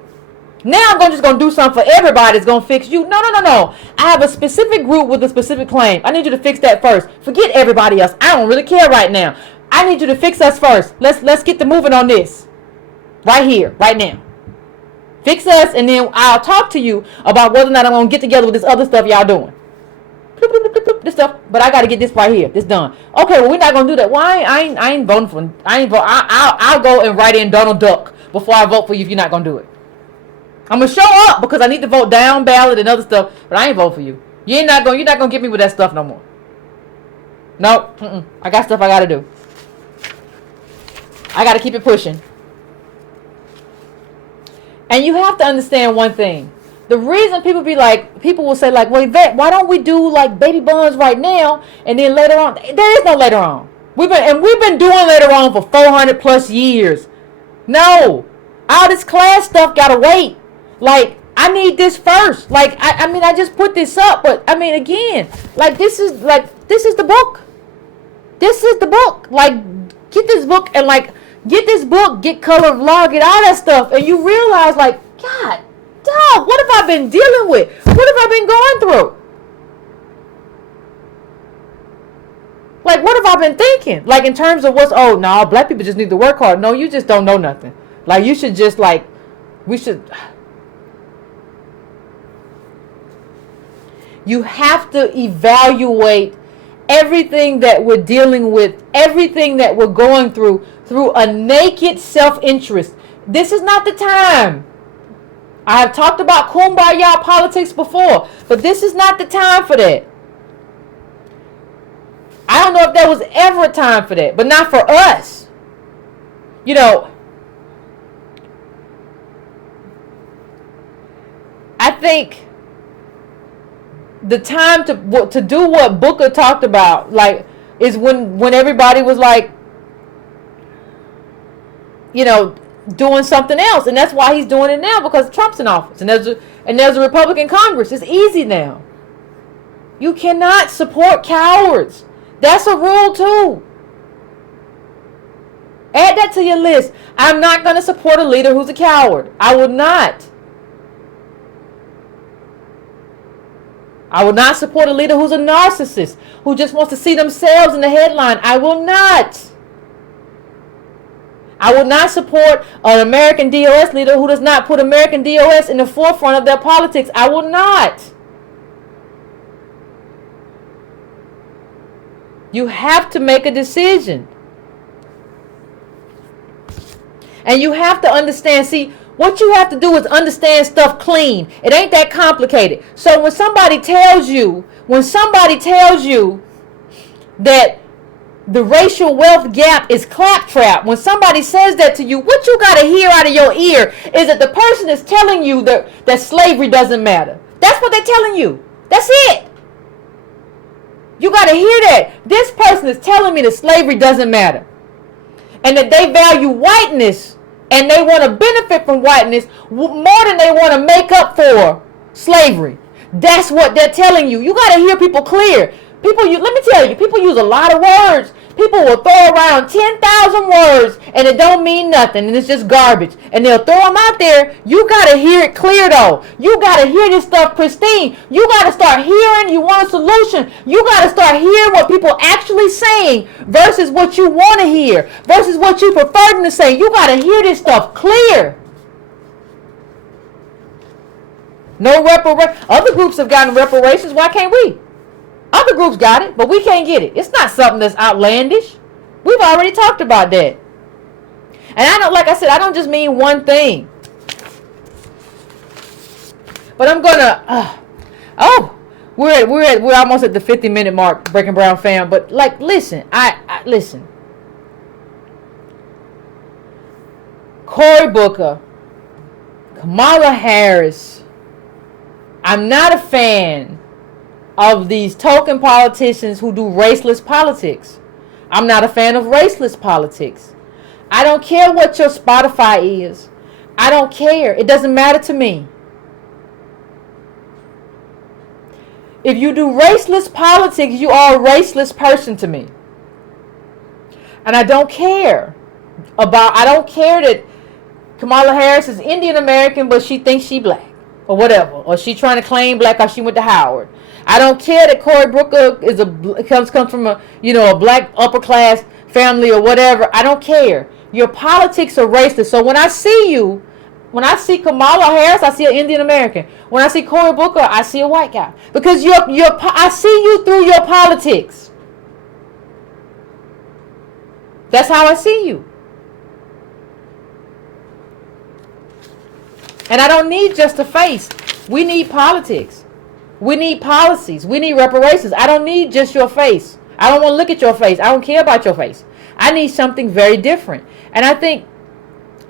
now I'm just going to do something for everybody that's going to fix you. No. I have a specific group with a specific claim. I need you to fix that first. Forget everybody else. I don't really care right now. I need you to fix us first. Let's get to moving on this right here, right now. Fix us, and then I'll talk to you about whether or not I'm going to get together with this other stuff y'all doing. This stuff, but I got to get this right here. This done. Okay, well, we're not going to do that. Well, I ain't voting for. I'll go and write in Donald Duck before I vote for you if you're not going to do it. I'm going to show up because I need to vote down ballot and other stuff, but I ain't vote for you. You're not going to get me with that stuff no more. Nope. I got stuff I got to do. I got to keep it pushing. And you have to understand one thing. The reason people will say like, well, Yvette, why don't we do like baby bonds right now and then later on? There is no later on. We've been doing later on for 400 plus years. No, all this class stuff gotta wait. Like, I need this first. Like, I just put this up, but I mean, again, like this is the book. This is the book. Like, get this book and like get this book, get color of law, get all that stuff, and you realize like, God, dog, what have I been dealing with? What have I been going through? Like, what have I been thinking? Like, in terms of no, black people just need to work hard. No, you just don't know nothing. Like, you should just you have to evaluate everything that we're dealing with, everything that we're going through a naked self-interest. This is not the time. I have talked about kumbaya politics before, but this is not the time for that. I don't know if there was ever a time for that, but not for us. You know, I think the time to do what Booker talked about, like, is when everybody was like, you know, doing something else, and that's why he's doing it now, because Trump's in office and there's a Republican Congress. It's easy now. You cannot support cowards. That's a rule too. Add that to your list. I'm not going to support a leader who's a coward. I would not. I will not support a leader who's a narcissist, who just wants to see themselves in the headline. I will not. I will not support an American DOS leader who does not put American DOS in the forefront of their politics. I will not. You have to make a decision. And you have to understand, see, what you have to do is understand stuff clean. It ain't that complicated. So when somebody tells you that the racial wealth gap is claptrap, when somebody says that to you, what you got to hear out of your ear is that the person is telling you that slavery doesn't matter. That's what they're telling you. That's it. You got to hear that. This person is telling me that slavery doesn't matter. And that they value whiteness and they want to benefit from whiteness more than they want to make up for slavery. That's what they're telling you. You got to hear people clear. Let me tell you, people use a lot of words. People will throw around 10,000 words and it don't mean nothing and it's just garbage. And they'll throw them out there. You got to hear it clear though. You got to hear this stuff pristine. You got to start hearing. You want a solution. You got to start hearing what people actually saying versus what you want to hear versus what you prefer them to say. You got to hear this stuff clear. No reparations. Other groups have gotten reparations. Why can't we? Other groups got it, but we can't get it. It's not something that's outlandish. We've already talked about that. And I don't, like I said, I don't just mean one thing. But I'm gonna. We're almost at the 50-minute mark, Breaking Brown fam. But like, listen, listen. Cory Booker, Kamala Harris. I'm not a fan of these token politicians who do raceless politics. I'm not a fan of raceless politics. I don't care what your Spotify is. I don't care. It doesn't matter to me. If you do raceless politics, you are a raceless person to me. And I don't care that Kamala Harris is Indian American, but she thinks she black or whatever. Or she trying to claim black because she went to Howard. I don't care that Cory Booker comes from a black upper class family or whatever. I don't care. Your politics are racist. So when I see Kamala Harris, I see an Indian American. When I see Cory Booker, I see a white guy. Because I see you through your politics. That's how I see you. And I don't need just a face. We need politics. We need policies. We need reparations. I don't need just your face. I don't want to look at your face. I don't care about your face. I need something very different. And I think,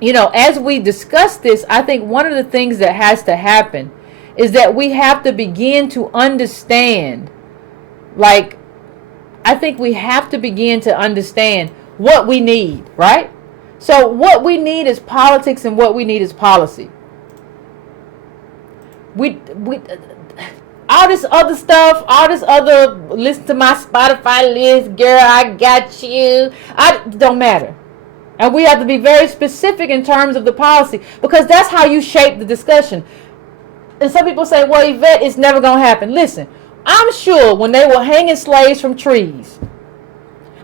as we discuss this, I think one of the things that has to happen is that we have to begin to understand, I think we have to begin to understand what we need, right? So what we need is politics and what we need is policy. We all this other stuff, listen to my Spotify list, girl, I got you. Don't matter. And we have to be very specific in terms of the policy, because that's how you shape the discussion. And some people say, well, Yvette, it's never going to happen. Listen, I'm sure when they were hanging slaves from trees,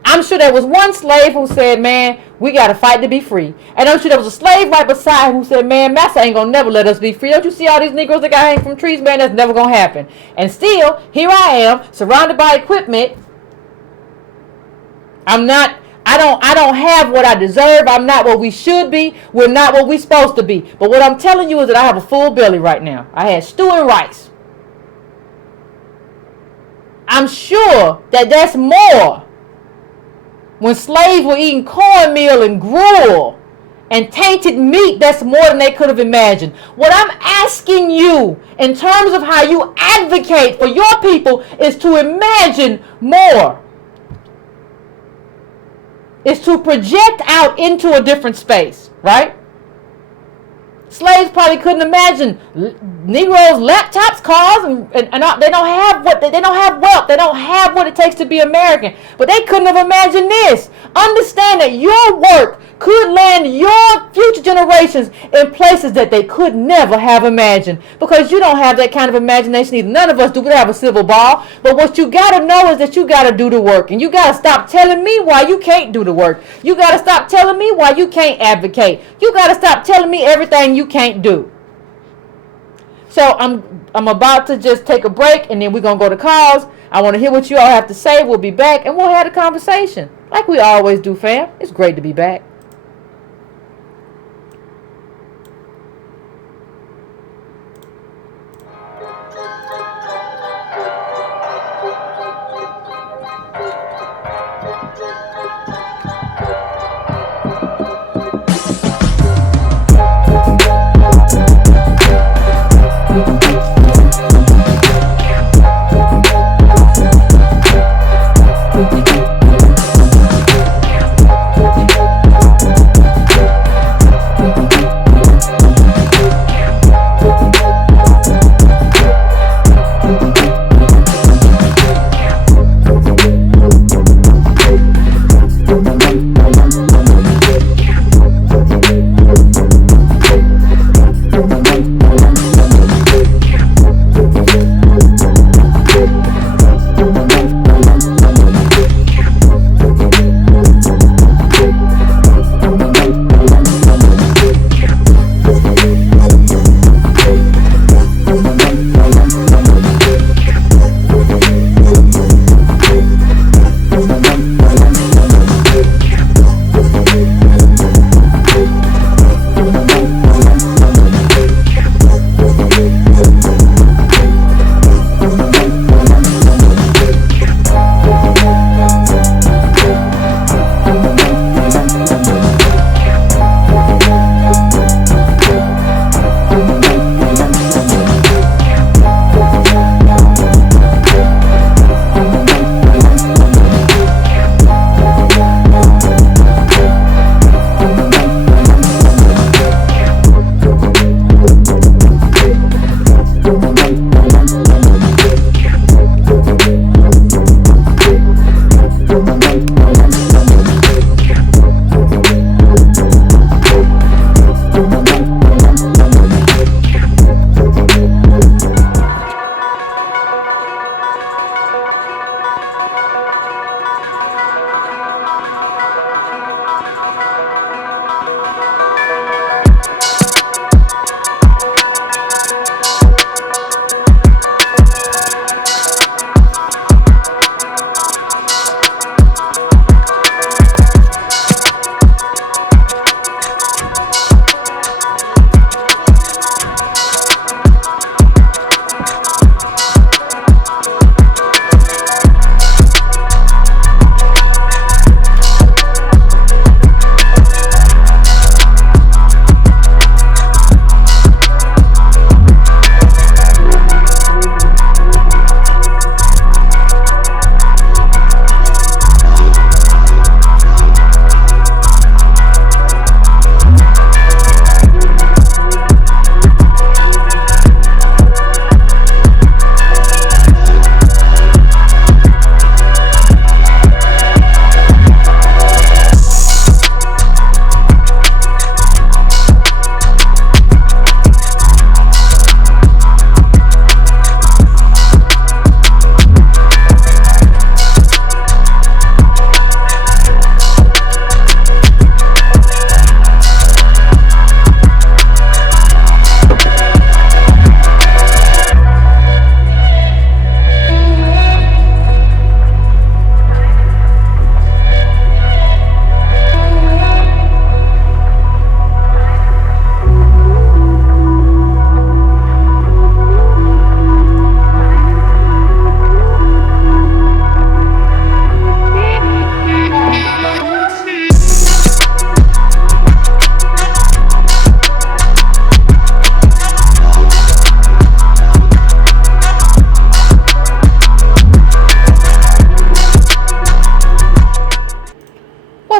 I'm sure there was one slave who said, man, we got to fight to be free. And I'm sure there was a slave right beside who said, man, Master ain't going to never let us be free. Don't you see all these Negroes that got hanged from trees? Man, that's never going to happen. And still, here I am, surrounded by equipment. I don't have what I deserve. I'm not what we should be. We're not what we're supposed to be. But what I'm telling you is that I have a full belly right now. I had stew and rice. I'm sure that that's more. When slaves were eating cornmeal and gruel and tainted meat, that's more than they could have imagined. What I'm asking you in terms of how you advocate for your people is to imagine more. Is to project out into a different space, right? Slaves probably couldn't imagine Negroes, laptops, cars, and they don't have wealth. They don't have what it takes to be American. But they couldn't have imagined this. Understand that your work could land your future generations in places that they could never have imagined, because you don't have that kind of imagination either. None of us do. We have a silver ball. But what you got to know is that you got to do the work, and you got to stop telling me why you can't do the work. You got to stop telling me why you can't advocate. You got to stop telling me everything you can't do. So I'm about to just take a break, and then we're going to go to calls. I want to hear what you all have to say. We'll be back, and we'll have a conversation like we always do, fam. It's great to be back.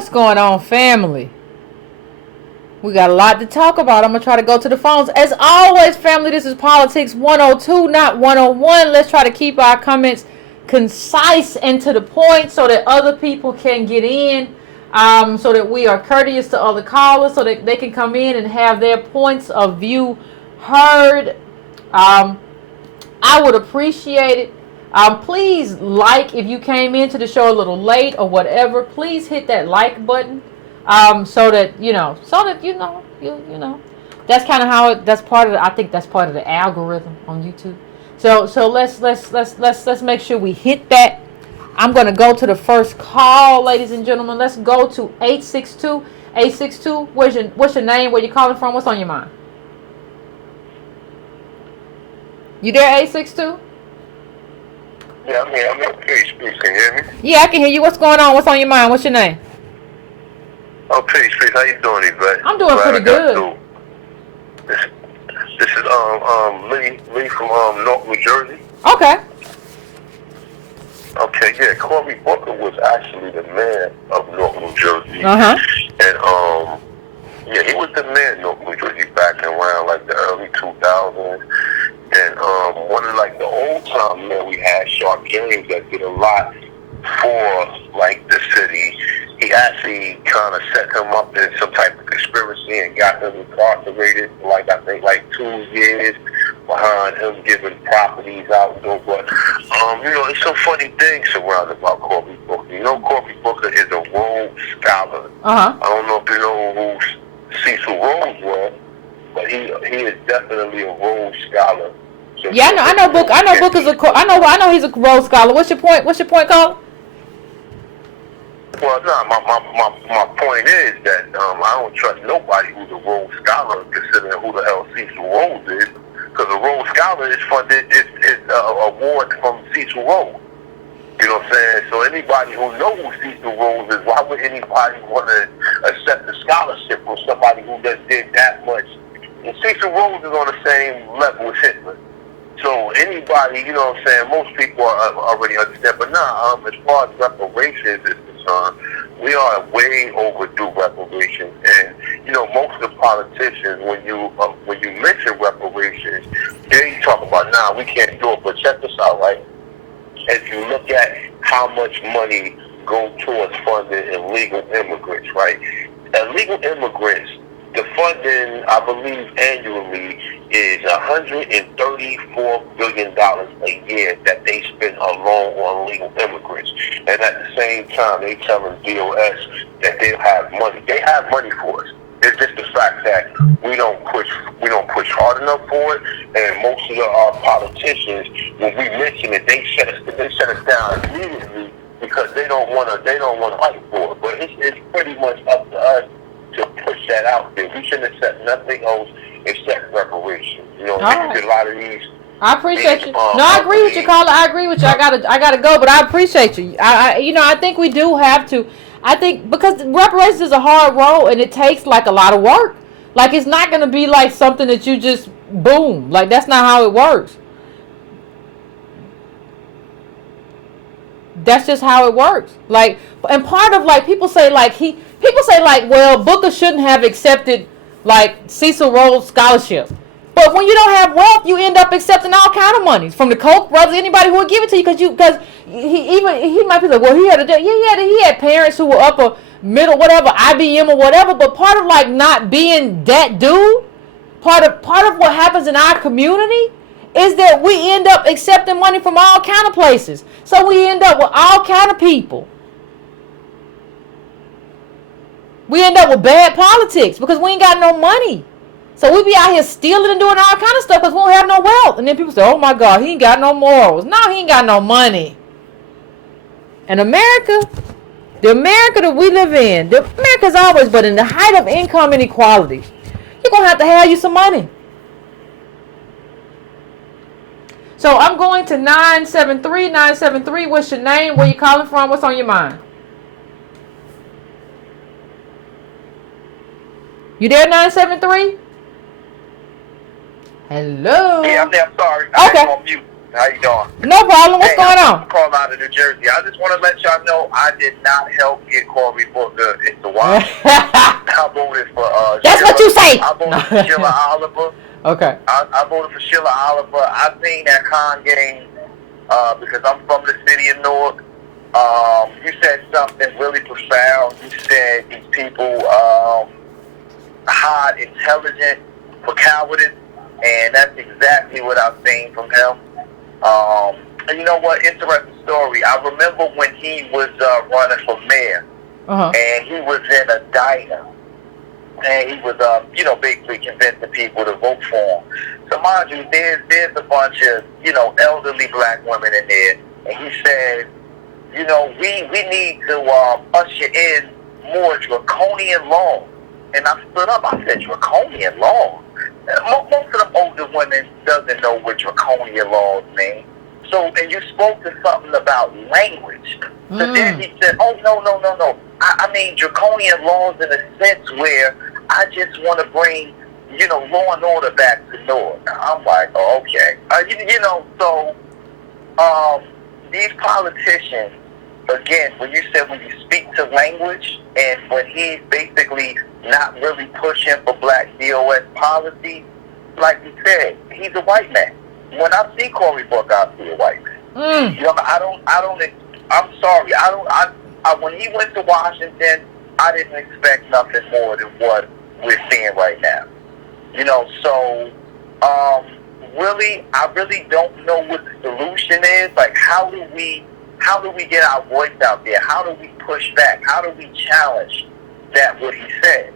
What's going on, family? We got a lot to talk about. I'm going to try to go to the phones. As always, family, this is Politics 102, not 101. Let's try to keep our comments concise and to the point so that other people can get in, so that we are courteous to other callers, so that they can come in and have their points of view heard. I would appreciate it. Please like, if you came into the show a little late or whatever, please hit that like button. So that you know, that's kind of how that's part of I think that's part of the algorithm on YouTube. So let's make sure we hit that. I'm gonna go to the first call, ladies and gentlemen. Let's go to 862. 862. What's your name? Where you calling from? What's on your mind? You there, 862? Yeah, I'm here. I'm in peace. Can you hear me? Yeah, I can hear you. What's going on? What's on your mind? What's your name? Oh, peace. How you doing, Yvette? I'm doing pretty good. This is Lee from North New Jersey. Okay. Okay, yeah. Cory Booker was actually the mayor of North New Jersey. And yeah, he was the mayor of North New Jersey back around like the early 2000s. And one of like the old time men we had, Sharp James, that did a lot for like the city. He actually kind of set him up in some type of conspiracy and got him incarcerated for like I think like 2 years behind him giving properties out. But you know, it's some funny things surrounded about Cory Booker. You know, Cory Booker is a Rhodes Scholar. I don't know if you know who Cecil Rhodes was, but he is definitely a Rhodes Scholar. So yeah, I know Book. I know Book is I know he's a Rhodes Scholar. What's your point? What's your point, Carl? Well, no, my point is that I don't trust nobody who's a Rhodes Scholar, considering who the hell Cecil Rhodes is, because a Rhodes Scholar is funded, is award from Cecil Rhodes. You know what I'm saying? So anybody who knows who Cecil Rhodes is, why would anybody want to accept a scholarship from somebody who just did that much? And Cecil Rhodes is on the same level as Hitler. So anybody, you know what I'm saying, most people already understand. But now, as far as reparations is concerned, we are way overdue reparations. And, you know, most of the politicians, when you mention reparations, they talk about, nah, we can't do it. But check this out, right? If you look at how much money goes towards funding illegal immigrants, right? Illegal immigrants, the funding, I believe, annually is $134 billion a year that they spend alone on illegal immigrants. And at the same time, they telling DOS that they have money. They have money for us. It's just the fact that we don't push hard enough for it. And most of our politicians, when we mention it, they shut us down immediately because they don't want to fight for it. But it's pretty much up to us to push that out there. We shouldn't accept nothing else except reparations. You know, a lot of these. I appreciate you. No, I agree with you, Carla. I agree with you. I gotta go, but I appreciate you. I think we do have to. I think because reparations is a hard role and it takes like a lot of work. Like it's not gonna be like something that you just boom. Like that's not how it works. That's just how it works. Like, and part of like people say like well, Booker shouldn't have accepted like Cecil Rhodes scholarship. But when you don't have wealth, you end up accepting all kind of monies from the Koch brothers, anybody who would give it to you, because he might be like, well, he had parents who were upper middle, whatever, IBM or whatever. But part of like not being that dude, part of what happens in our community is that we end up accepting money from all kind of places. So we end up with all kind of people. We end up with bad politics because we ain't got no money. So we be out here stealing and doing all kind of stuff because we don't have no wealth. And then people say, oh my God, he ain't got no morals. No, he ain't got no money. And America, the America that we live in, America's always, but in the height of income inequality, you're going to have you some money. So I'm going to 973. 973, what's your name? Where you calling from? What's on your mind? You there, 973? Hello. Yeah, I'm there. I'm sorry. Okay. I was on mute. How you doing? No problem. What's going on? I'm calling out of New Jersey. I just want to let y'all know I did not help get Cory Booker into Washington. I voted for That's Sheila. what you say. I voted for Sheila Oliver. Okay. I voted for Sheila Oliver. I seen that con game because I'm from the city of Newark. You said something really profound. You said these people hide intelligence for cowardice, and that's exactly what I've seen from him. And you know what? Interesting story. I remember when he was running for mayor, and he was in a diner, and he was, basically convincing people to vote for him. So mind you, there's a bunch of, elderly black women in there, and he said, we need to usher in more draconian laws. And I stood up. I said, draconian laws? Most of them older women doesn't know what draconian laws mean. So, and you spoke to something about language. So then he said, oh, no. I mean draconian laws in a sense where I just want to bring, law and order back to Newark. I'm like, oh, okay. These politicians, again, when you speak to language, and when he's basically not really pushing for black DOS policy, like you said, he's a white man. When I see Cory Booker, I see a white man. I'm sorry. When he went to Washington, I didn't expect nothing more than what we're seeing right now. Really, I really don't know what the solution is. Like, how do we get our voice out there? How do we push back? How do we challenge that what he said?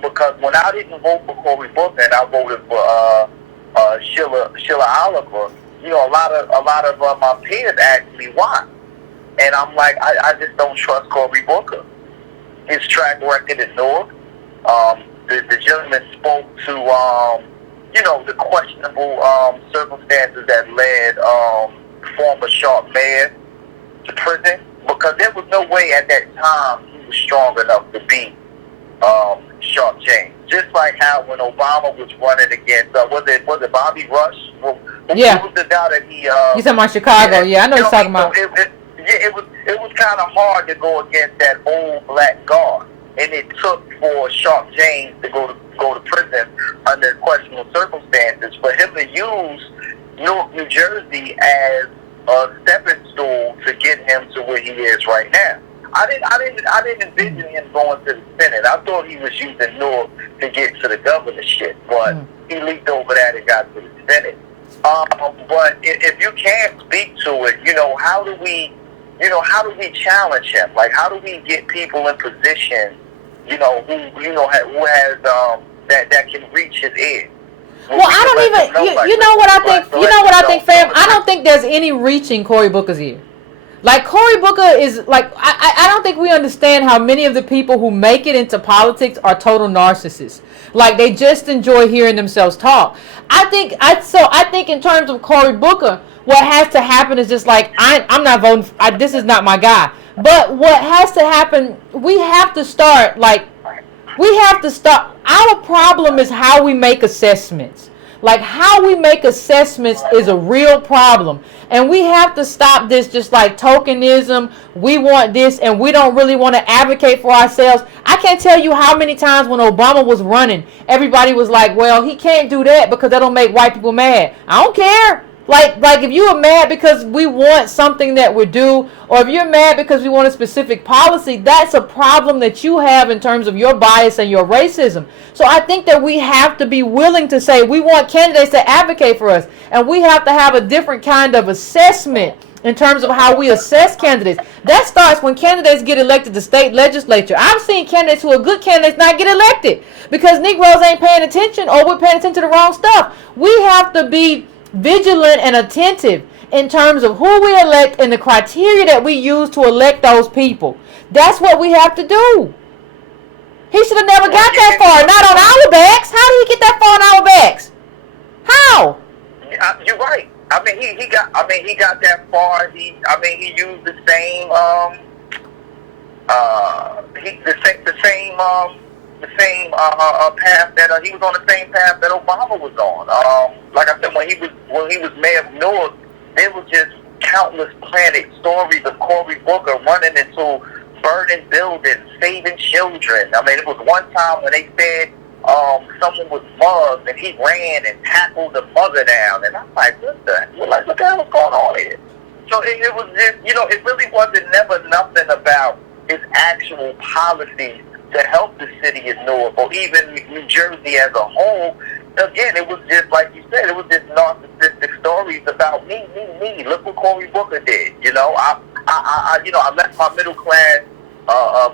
Because when I didn't vote for Cory Booker and I voted for Sheila Oliver, a lot of my peers asked me why, and I'm like, I just don't trust Cory Booker. His track record is Newark. The gentleman spoke to the questionable circumstances that led former Sharp mayor to prison, because there was no way at that time he was strong enough to beat Sharp James. Just like how when Obama was running against was it Bobby Rush? Who was the guy that he? You talking about Chicago? Yeah, I know you're talking about. It was kind of hard to go against that old black guard, and it took for Sharp James to go to prison under questionable circumstances for him to use Newark, New Jersey as a stepping stool to get him to where he is right now. I didn't envision him going to the Senate. I thought he was using Newark to get to the governorship, but he leaked over that and got to the Senate. But if you can't speak to it, how do we challenge him? Like, how do we get people in position, who has that can reach his ears? Well, I don't even. You know what I think? You know what I think, fam? I don't think there's any reaching Cory Booker's ear. Like, Cory Booker is like, I don't think we understand how many of the people who make it into politics are total narcissists. Like, they just enjoy hearing themselves talk. I think in terms of Cory Booker, what has to happen is just like, I'm not voting. This is not my guy. But what has to happen? We have to start. Our problem is how we make assessments. Like, how we make assessments is a real problem. And we have to stop this just like tokenism. We want this and we don't really want to advocate for ourselves. I can't tell you how many times when Obama was running, everybody was like, well, he can't do that because that'll make white people mad. I don't care. Like if you are mad because we want something that we're due, or if you're mad because we want a specific policy, that's a problem that you have in terms of your bias and your racism. So I think that we have to be willing to say we want candidates to advocate for us, and we have to have a different kind of assessment in terms of how we assess candidates. That starts when candidates get elected to state legislature. I've seen candidates who are good candidates not get elected because Negroes ain't paying attention, or we're paying attention to the wrong stuff. We have to be vigilant and attentive in terms of who we elect and the criteria that we use to elect those people. That's what we have to do. He should have never got that far, not on our backs. How did he get that far on our backs? How? You're right. I mean, he got that far. He used the same path that he was on, the same path that Obama was on. Like I said, when he was mayor of Newark, there was just countless planet stories of Cory Booker running into burning buildings, saving children. I mean, it was one time when they said someone was mugged and he ran and tackled the mother down, and I'm like, what the hell is going on here? So it was just, it really wasn't never nothing about his actual policies to help the city of Newark or even New Jersey as a whole. Again, it was just, like you said, it was just narcissistic stories about me. Look what Cory Booker did. I left my middle class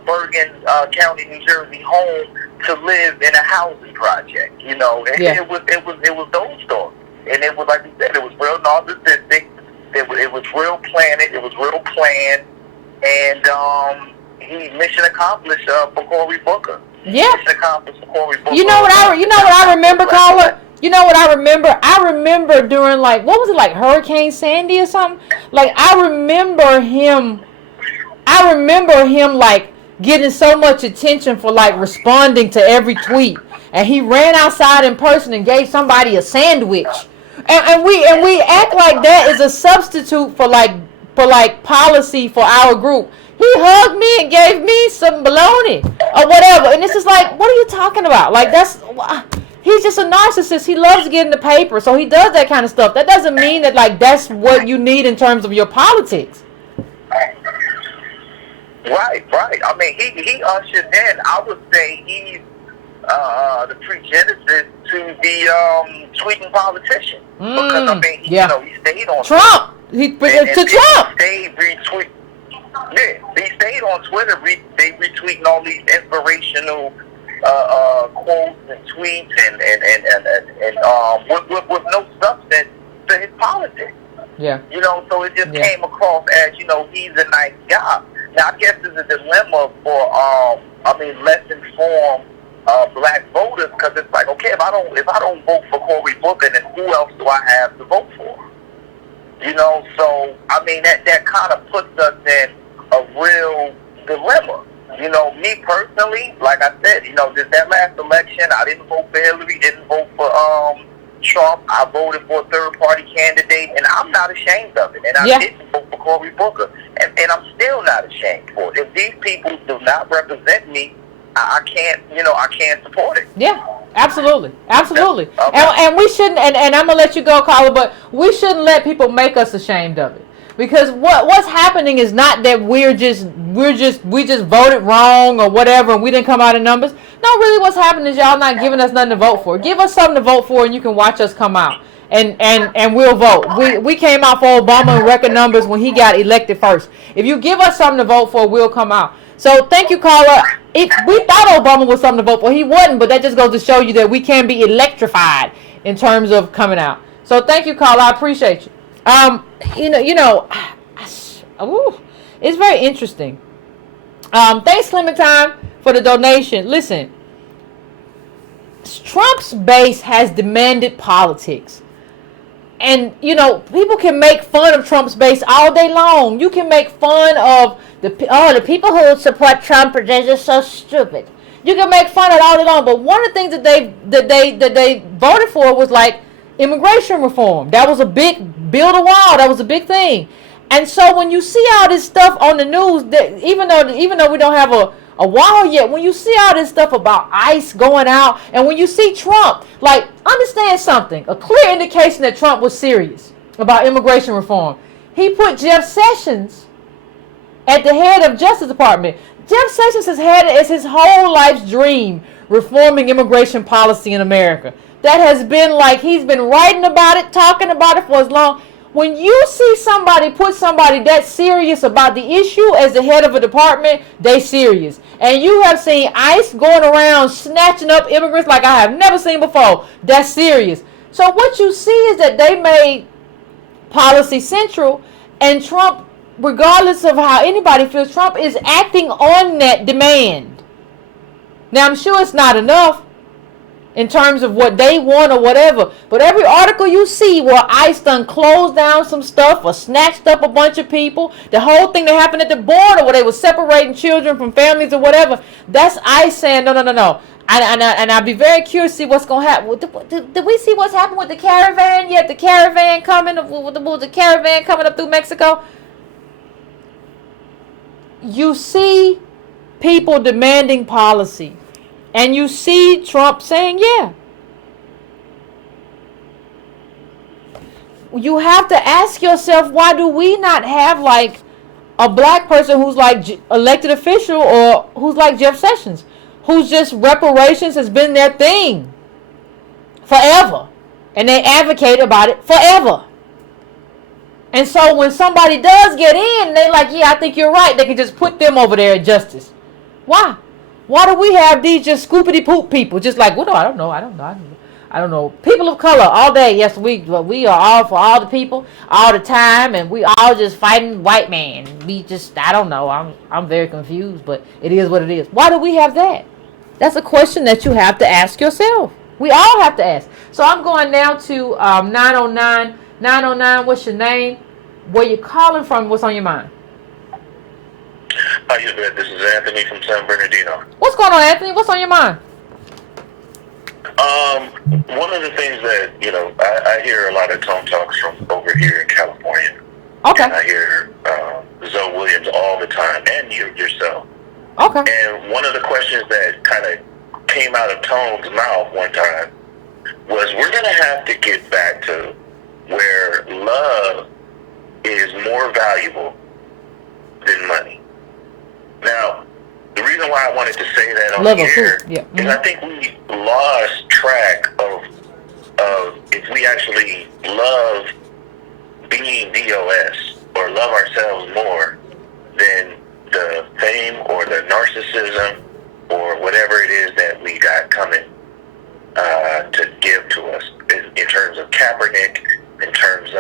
Bergen County, New Jersey home to live in a housing project. It was those stories, and it was, like you said, it was real narcissistic. It was real planted. It was real planned, and mission accomplished for Cory Booker. Yeah. Mission accomplished for Cory Booker. You know what I remember, Carla? You know what I remember? I remember during, like, what was it, like Hurricane Sandy or something? Like, I remember him like getting so much attention for like responding to every tweet, and he ran outside in person and gave somebody a sandwich, and we act like that is a substitute for policy for our group. He hugged me and gave me some bologna or whatever, and it's just like, what are you talking about? Like, he's just a narcissist. He loves getting the paper, so he does that kind of stuff. That doesn't mean that like that's what you need in terms of your politics. Right. I mean, he ushered in. I would say he's the pre-genesis to the tweeting politician, because I mean, he stayed on Trump. He stayed retweet. Yeah, he stayed on Twitter. They retweeting all these inspirational quotes and tweets and with no substance to his politics. Yeah. So it just came across as, he's a nice guy. Now, I guess there's a dilemma for, less informed black voters, because it's like, okay, if I don't vote for Cory Booker, then who else do I have to vote for? So, I mean, that kind of puts us in a real dilemma. Me personally, like I said, just that last election, I didn't vote for Hillary, didn't vote for Trump. I voted for a third-party candidate, and I'm not ashamed of it. And I didn't vote for Cory Booker, and I'm still not ashamed for it. If these people do not represent me, I can't support it. Yeah, absolutely. Okay. And we shouldn't. And I'm gonna let you go, Carla, but we shouldn't let people make us ashamed of it. Because what's happening is not that we just voted wrong or whatever and we didn't come out in numbers. No, really what's happening is y'all not giving us nothing to vote for. Give us something to vote for and you can watch us come out. And we'll vote. We came out for Obama in record numbers when he got elected first. If you give us something to vote for, we'll come out. So thank you, Carla. We thought Obama was something to vote for. He wasn't, but that just goes to show you that we can be electrified in terms of coming out. So thank you, Carla. I appreciate you. It's very interesting. Thanks, Clementine, for the donation. Listen, Trump's base has demanded politics. And, people can make fun of Trump's base all day long. You can make fun of the people who support Trump are just so stupid. You can make fun of it all day long. But one of the things that they voted for was like immigration reform. That was a big build a wall. That was a big thing. And so when you see all this stuff on the news, that even though we don't have a wall yet, when you see all this stuff about ICE going out, and when you see Trump, like, understand something, a clear indication that Trump was serious about immigration reform. He put Jeff Sessions at the head of Justice Department. Jeff Sessions has had it as his whole life's dream, reforming immigration policy in America. That has been like, he's been writing about it, talking about it for as long. When you see somebody put somebody that serious about the issue as the head of a department, they serious. And you have seen ICE going around snatching up immigrants like I have never seen before. That's serious. So what you see is that they made policy central, and Trump, regardless of how anybody feels, Trump is acting on that demand. Now, I'm sure it's not enough, in terms of what they want or whatever. But every article you see where ICE done closed down some stuff or snatched up a bunch of people, the whole thing that happened at the border where they were separating children from families or whatever, that's ICE saying no. And I'll be very curious to see what's going to happen. Did we see what's happened with the caravan yet? The caravan coming, the caravan coming up through Mexico? You see people demanding policy. And you see Trump saying, yeah. You have to ask yourself, why do we not have like a black person who's like elected official or who's like Jeff Sessions, who's just reparations has been their thing forever. And they advocate about it forever. And so when somebody does get in, they like, yeah, I think you're right. They can just put them over there at justice. Why? Why do we have these just scoopity poop people? Just like, well, no, I don't know. People of color all day. Yes, we are all for all the people all the time, and we all just fighting white man. We just, I don't know. I'm very confused, but it is what it is. Why do we have that? That's a question that you have to ask yourself. We all have to ask. So I'm going now to 909. 909, what's your name? Where you calling from? What's on your mind? Hi, Yvette. This is Anthony from San Bernardino. What's going on, Anthony? What's on your mind? One of the things that, I hear a lot of tone talks from over here in California. Okay. And I hear Zoe Williams all the time, and yourself. Okay. And one of the questions that kind of came out of Tone's mouth one time was, we're going to have to get back to where love is more valuable than money. Now, the reason why I wanted to say that on the air is I think we lost track of if we actually love being DOS or love ourselves more than the fame or the narcissism or whatever it is that we got coming to give to us in terms of Kaepernick, in terms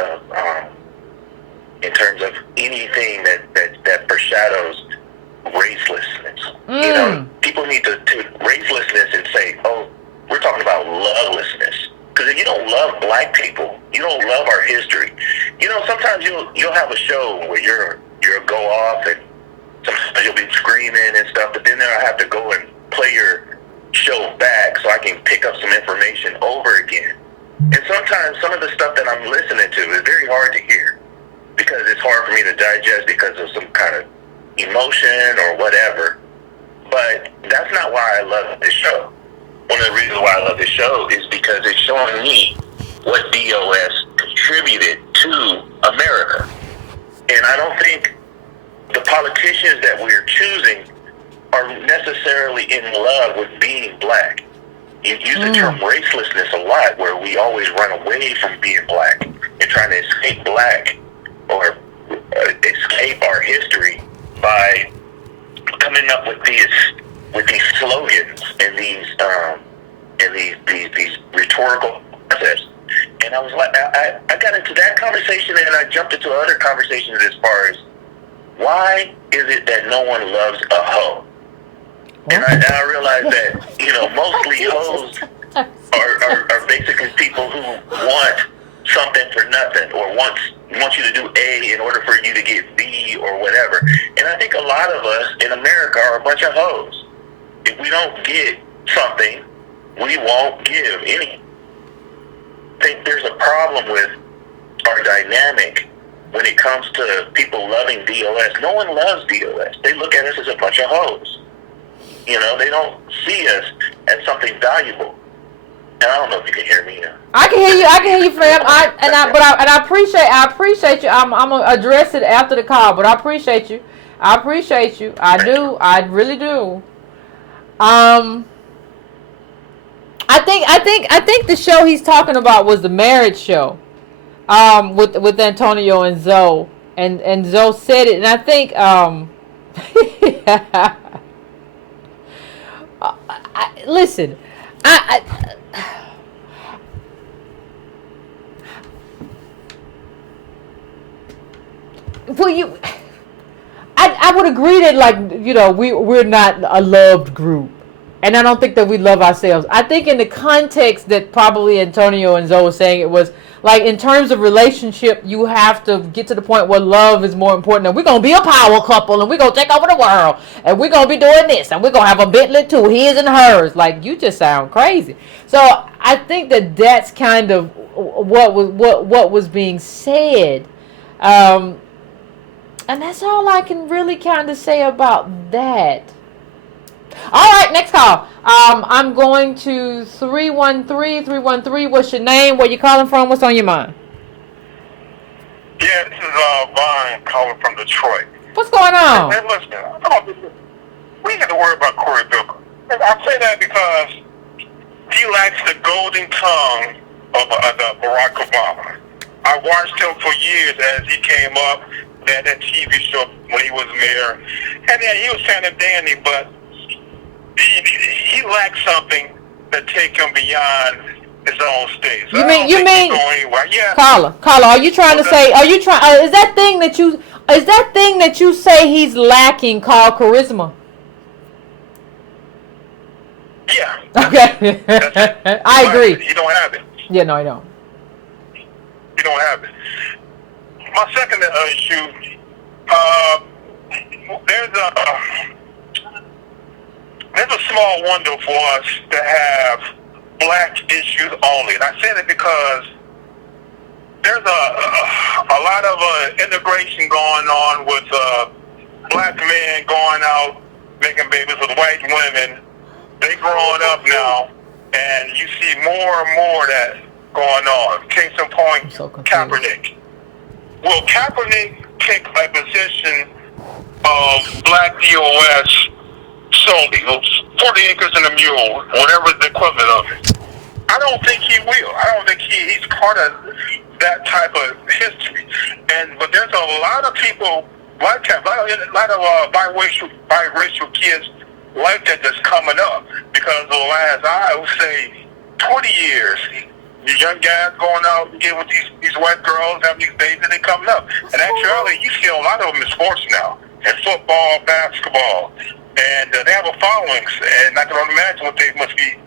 of anything that foreshadows racelessness. People need to take racelessness and say, oh, we're talking about lovelessness. Because if you don't love black people, you don't love our history. Sometimes you'll have a show where you'll go off and sometimes you'll be screaming and stuff, but then I have to go and play your show back so I can pick up some information over again. And sometimes some of the stuff that I'm listening to is very hard to hear because it's hard for me to digest because of some kind of emotion or whatever. But that's not why I love this show. One of the reasons why I love this show is because it's showing me what DOS contributed to America. And I don't think the politicians that we're choosing are necessarily in love with being black. You use the term racelessness a lot, where we always run away from being black and trying to escape black or escape our history by coming up with these slogans and these rhetorical concepts. And I was like, I got into that conversation, and I jumped into other conversations as far as why is it that no one loves a hoe? And I realized that, mostly hoes are basically people who want something for nothing or want you to do A in order for you to get B or whatever. And I think a lot of us in America are a bunch of hoes. If we don't get something, we won't give any. I think there's a problem with our dynamic when it comes to people loving DOS. No one loves DOS. They look at us as a bunch of hoes. They don't see us as something valuable. And I don't know if you can hear me now. I can hear you, fam. I appreciate you. I'm gonna address it after the call, but I appreciate you. I do. I really do. I think the show he's talking about was the marriage show. With Antonio and Zoe, and Zoe said it, and I think listen, I would agree that we're not a loved group. And I don't think that we love ourselves. I think in the context that probably Antonio and Zoe was saying, it was like in terms of relationship, you have to get to the point where love is more important. And we're going to be a power couple and we're going to take over the world. And we're going to be doing this. And we're going to have a Bentley too, his and hers. Like, you just sound crazy. So I think that that's kind of what was being said. And that's all I can really kind of say about that. All right, next call. I'm going to 313. What's your name? Where you calling from? What's on your mind? Yeah, this is Vine calling from Detroit. What's going on? Hey, listen, we have to worry about Cory Booker. I say that because he lacks the golden tongue of Barack Obama. I watched him for years as he came up, that TV show when he was mayor, and then he was kind of dandy, but he lacks something that take him beyond his own state. So you mean yeah. Caller, are you trying to say, is that thing that you say he's lacking called charisma? Yeah. Okay. I agree. He don't have it. Yeah, no, I don't. He don't have it. My second issue, there's a small window for us to have black issues only. And I say that because there's a lot of integration going on with black men going out making babies with white women. They growing up now, and you see more and more of that going on. Case in point, Kaepernick. Will Kaepernick take a position of black DOS solely, 40 acres and a mule, whatever the equivalent of it? I don't think he will. I don't think he's part of that type of history. But there's a lot of people like that, a lot of biracial kids like that that's coming up because of the last, I would say, 20 years. The young guys going out and getting with these white girls, having these babies, and they coming up. And actually, you see a lot of them in sports now, in football, basketball, and they have a following. And I can only imagine what they must be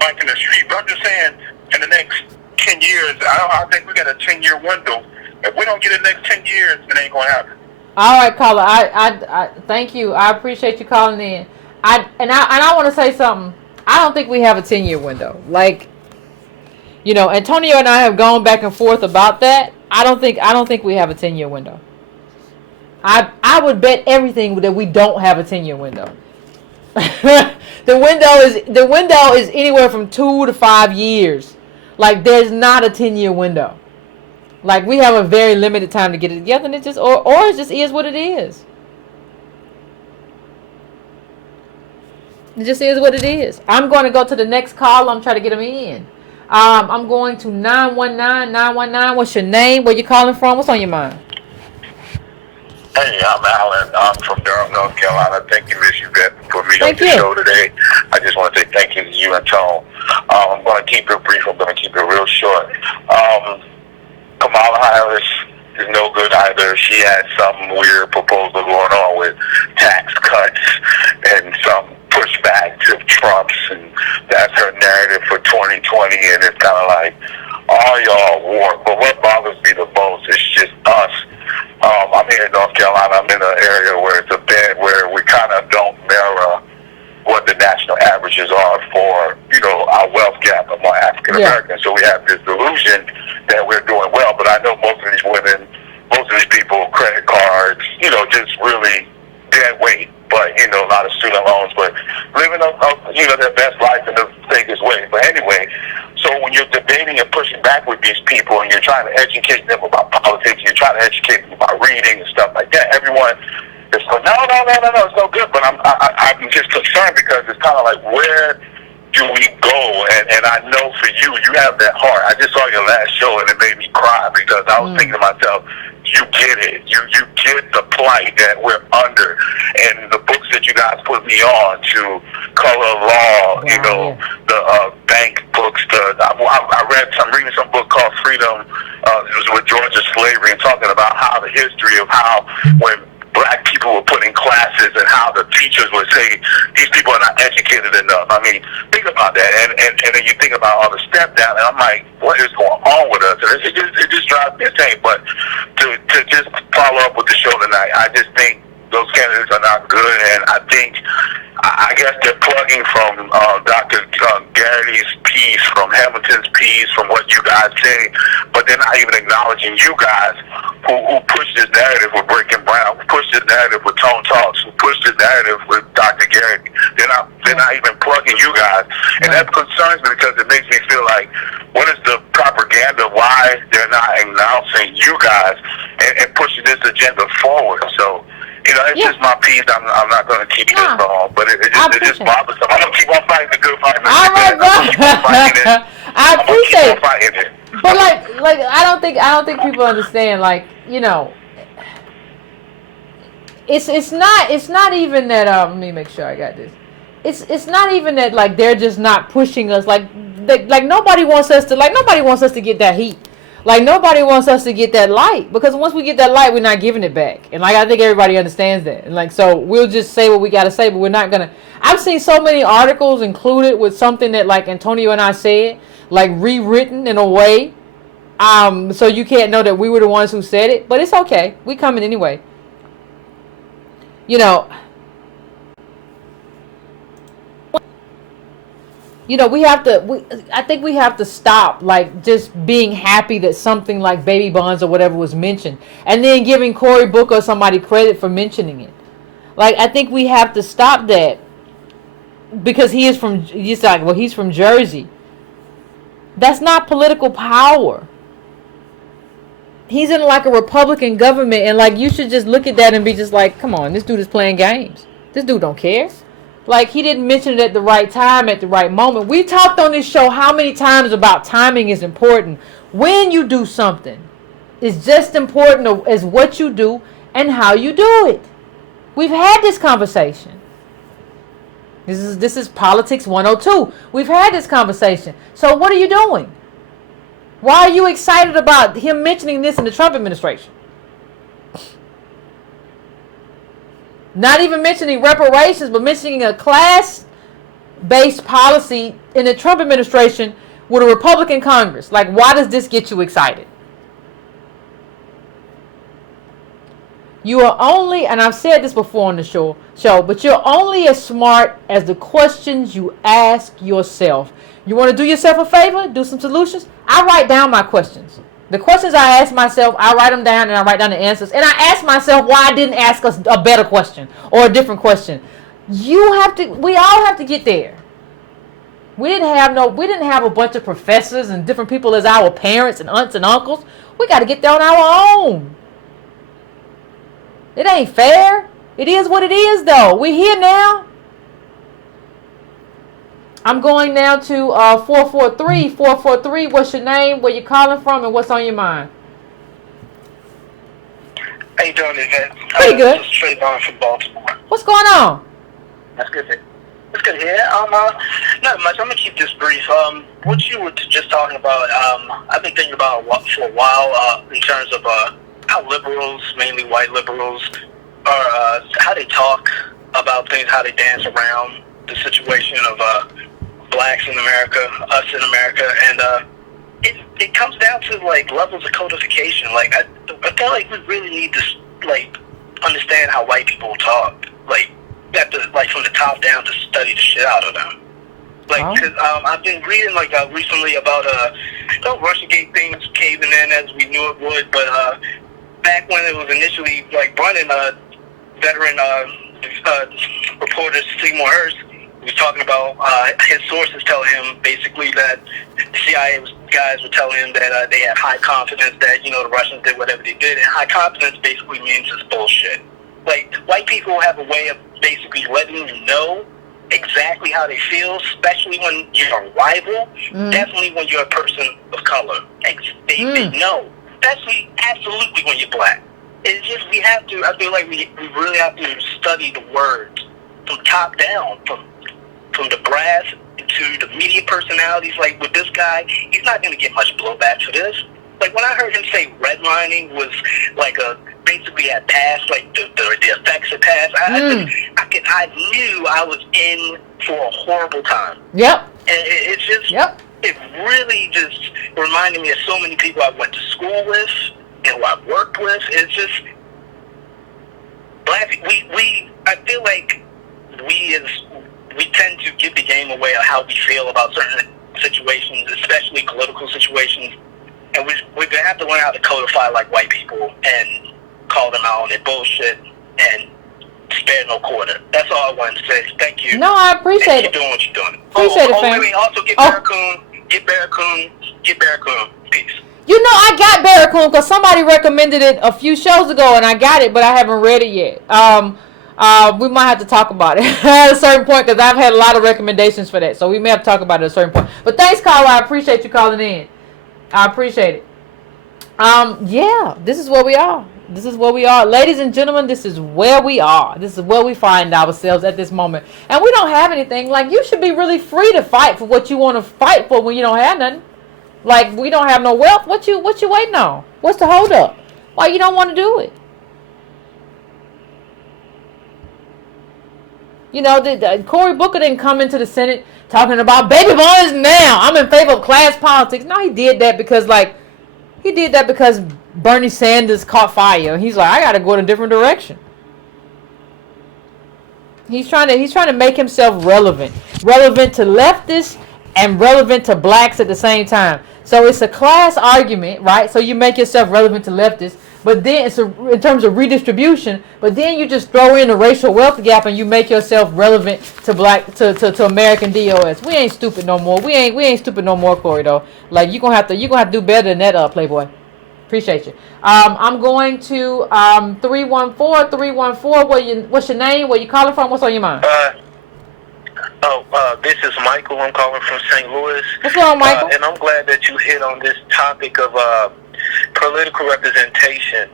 like in the street. But I'm just saying, in the next 10 years, I think we got a 10-year window. If we don't get it the next 10 years, it ain't going to happen. All right, caller. I thank you. I appreciate you calling in. I want to say something. I don't think we have a 10-year window. Like, you know, Antonio and I have gone back and forth about that. I don't think we have a 10-year window. I would bet everything that we don't have a 10-year window. The window is anywhere from 2 to 5 years. Like, there's not a 10-year window. Like, we have a very limited time to get it together, and it just or it just is what it is. It just is what it is. I'm going to go to the next call. I'm trying to get them in. I'm going to 919. What's your name? Where you calling from? What's on your mind? Hey, I'm Alan. I'm from Durham, North Carolina. Thank you, Miss Yvette, for me on the show today. I just want to say thank you to you and Tone. I'm going to keep it brief. I'm going to keep it real short. Kamala Harris is no good either. She had some weird proposal going on with tax cuts and some pushback to Trump's, and that's her narrative for 2020, and it's kind of like, all y'all war. But what bothers me the most is just us. I'm here in North Carolina. I'm in an area where it's a bed where we kind of don't mirror what the national averages are for, you know, our wealth gap among African Americans. Yeah. So we have this delusion that we're doing well, but I know most of these women, most of these people, credit cards, you know, just really dead weight. But, you know, a lot of student loans, but living, you know, their best life in the safest way. But anyway, so when you're debating and pushing back with these people and you're trying to educate them about politics, you're trying to educate them about reading and stuff like that, everyone is going, no, it's no good. But I'm just concerned because it's kind of like, where do we go? And I know for you, you have that heart. I just saw your last show and it made me cry because I was thinking to myself, you get it. You get the plight that we're under. And the books that you guys put me on to Color Law, you know, the bank books. I'm reading some book called Freedom. It was with Georgia Slavery and talking about how the history of how when black people were put in classes and how the teachers would say these people are not educated enough. I mean, think about that, and then you think about all the step down, and I'm like, what is going on with us? And it just drives me insane. But to just follow up with the show tonight, I just think those candidates are not good, and I guess they're plugging from Dr. Garrity's piece, from Hamilton's piece, from what you guys say, but they're not even acknowledging you guys who pushed this narrative with Breaking Brown, who pushed this narrative with Tone Talks, who pushed this narrative with Dr. Garrity. They're not even plugging you guys, and that concerns me because it makes me feel like, what is the propaganda? Why they're not announcing you guys and pushing this agenda forward? So, you know, it's just my piece. I'm not going to keep this long, but it just bothers me. I'm going to keep on fighting the good fight. All right, bro. I appreciate it. But like I don't think people understand. Like, you know, it's not even that. Let me make sure I got this. It's not even that like they're just not pushing us. Like nobody wants us to get that heat. Like, nobody wants us to get that light, because once we get that light, we're not giving it back. And, like, I think everybody understands that. And, like, so we'll just say what we got to say, but we're not going to. I've seen so many articles included with something that, like, Antonio and I said, like, rewritten in a way, so you can't know that we were the ones who said it. But it's okay. We coming anyway. You know, I think we have to stop, like, just being happy that something like baby bonds or whatever was mentioned, and then giving Cory Booker or somebody credit for mentioning it. Like, I think we have to stop that, because he's from Jersey. That's not political power. He's in, like, a Republican government, and, like, you should just look at that and be just like, come on, this dude is playing games. This dude don't care. Like, he didn't mention it at the right time, at the right moment. We talked on this show how many times about timing is important. When you do something, it's just important as what you do and how you do it. We've had this conversation. This is Politics 102. We've had this conversation. So what are you doing? Why are you excited about him mentioning this in the Trump administration? Not even mentioning reparations, but mentioning a class-based policy in the Trump administration with a Republican Congress. Like, why does this get you excited? You are only, and I've said this before on the show, but you're only as smart as the questions you ask yourself. You want to do yourself a favor? Do some solutions? I write down my questions. The questions I ask myself, I write them down, and I write down the answers. And I ask myself why I didn't ask us a better question or a different question. We all have to get there. We didn't have a bunch of professors and different people as our parents and aunts and uncles. We got to get there on our own. It ain't fair. It is what it is, though. We're here now. I'm going now to 443. 443, what's your name, where you calling from, and what's on your mind? How you doing, Yvette? Pretty good. This is Trayvon from Baltimore. What's going on? That's good. That's good to hear. Not much. I'm gonna keep this brief. What you were just talking about, I've been thinking about for a while in terms of how liberals, mainly white liberals, are how they talk about things, how they dance around the situation of blacks in America, us in America, and it comes down to like levels of codification. Like I feel like we really need to like understand how white people talk. Like you have to, like, from the top down, to study the shit out of them. Like, cause I've been reading like recently about Russiagate things caving in as we knew it would, but back when it was initially like running, veteran reporter Seymour Hersh, he was talking about his sources tell him basically that the CIA guys were telling him that they had high confidence that, you know, the Russians did whatever they did, and high confidence basically means it's bullshit. Like, white people have a way of basically letting you know exactly how they feel, especially when you're a rival, definitely when you're a person of color. They know, especially absolutely when you're black. It's just, we have to, I feel like we really have to study the words from top down, from the brass to the media personalities. Like with this guy, he's not going to get much blowback for this. Like when I heard him say redlining was like basically had passed, like the effects had passed. I knew I was in for a horrible time. Yep. And it's just, it really just reminded me of so many people I went to school with and who I've worked with. It's just, I feel like we tend to give the game away of how we feel about certain situations, especially political situations. And we're going to have to learn how to codify like white people and call them out on their bullshit and spare no quarter. That's all I wanted to say. Thank you. No, I appreciate it. Keep doing what you're doing. Appreciate it, fam. Wait, also get Barracoon. Peace. You know, I got Barracoon because somebody recommended it a few shows ago, and I got it, but I haven't read it yet. We might have to talk about it at a certain point because I've had a lot of recommendations for that, so we may have to talk about it at a certain point. But thanks, caller. I appreciate you calling in. I appreciate it. Yeah, this is where we are. This is where we are. Ladies and gentlemen, this is where we are. This is where we find ourselves at this moment. And we don't have anything. Like, you should be really free to fight for what you want to fight for when you don't have nothing. Like, we don't have no wealth. What you waiting on? What's the hold up? Why you don't want to do it? You know, Cory Booker didn't come into the Senate talking about baby boys now. I'm in favor of class politics. No, he did that because Bernie Sanders caught fire. He's like, I got to go in a different direction. He's trying to make himself relevant to leftists and relevant to blacks at the same time. So it's a class argument, right? So you make yourself relevant to leftists, but then it's in terms of redistribution. But then you just throw in the racial wealth gap and you make yourself relevant to to American DOS. We ain't stupid no more. We ain't stupid no more, Cory. Though, like you're gonna have to do better than that, Playboy. Appreciate you. I'm going to 314. What's your name? Where you calling from? What's on your mind? This is Michael. I'm calling from St. Louis. What's going on, Michael? And I'm glad that you hit on this topic of political representation.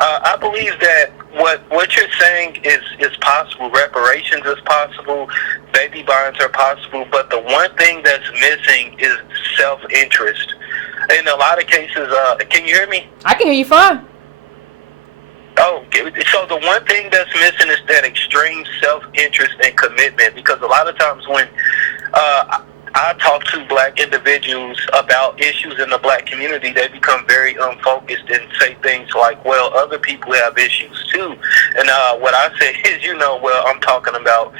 I believe that what you're saying is possible. Reparations is possible. Baby bonds are possible. But the one thing that's missing is self-interest. In a lot of cases, can you hear me? I can hear you fine. Oh, so the one thing that's missing is that extreme self-interest and commitment, because a lot of times when I talk to black individuals about issues in the black community, they become very unfocused and say things like, well, other people have issues too. And what I say is, I'm talking about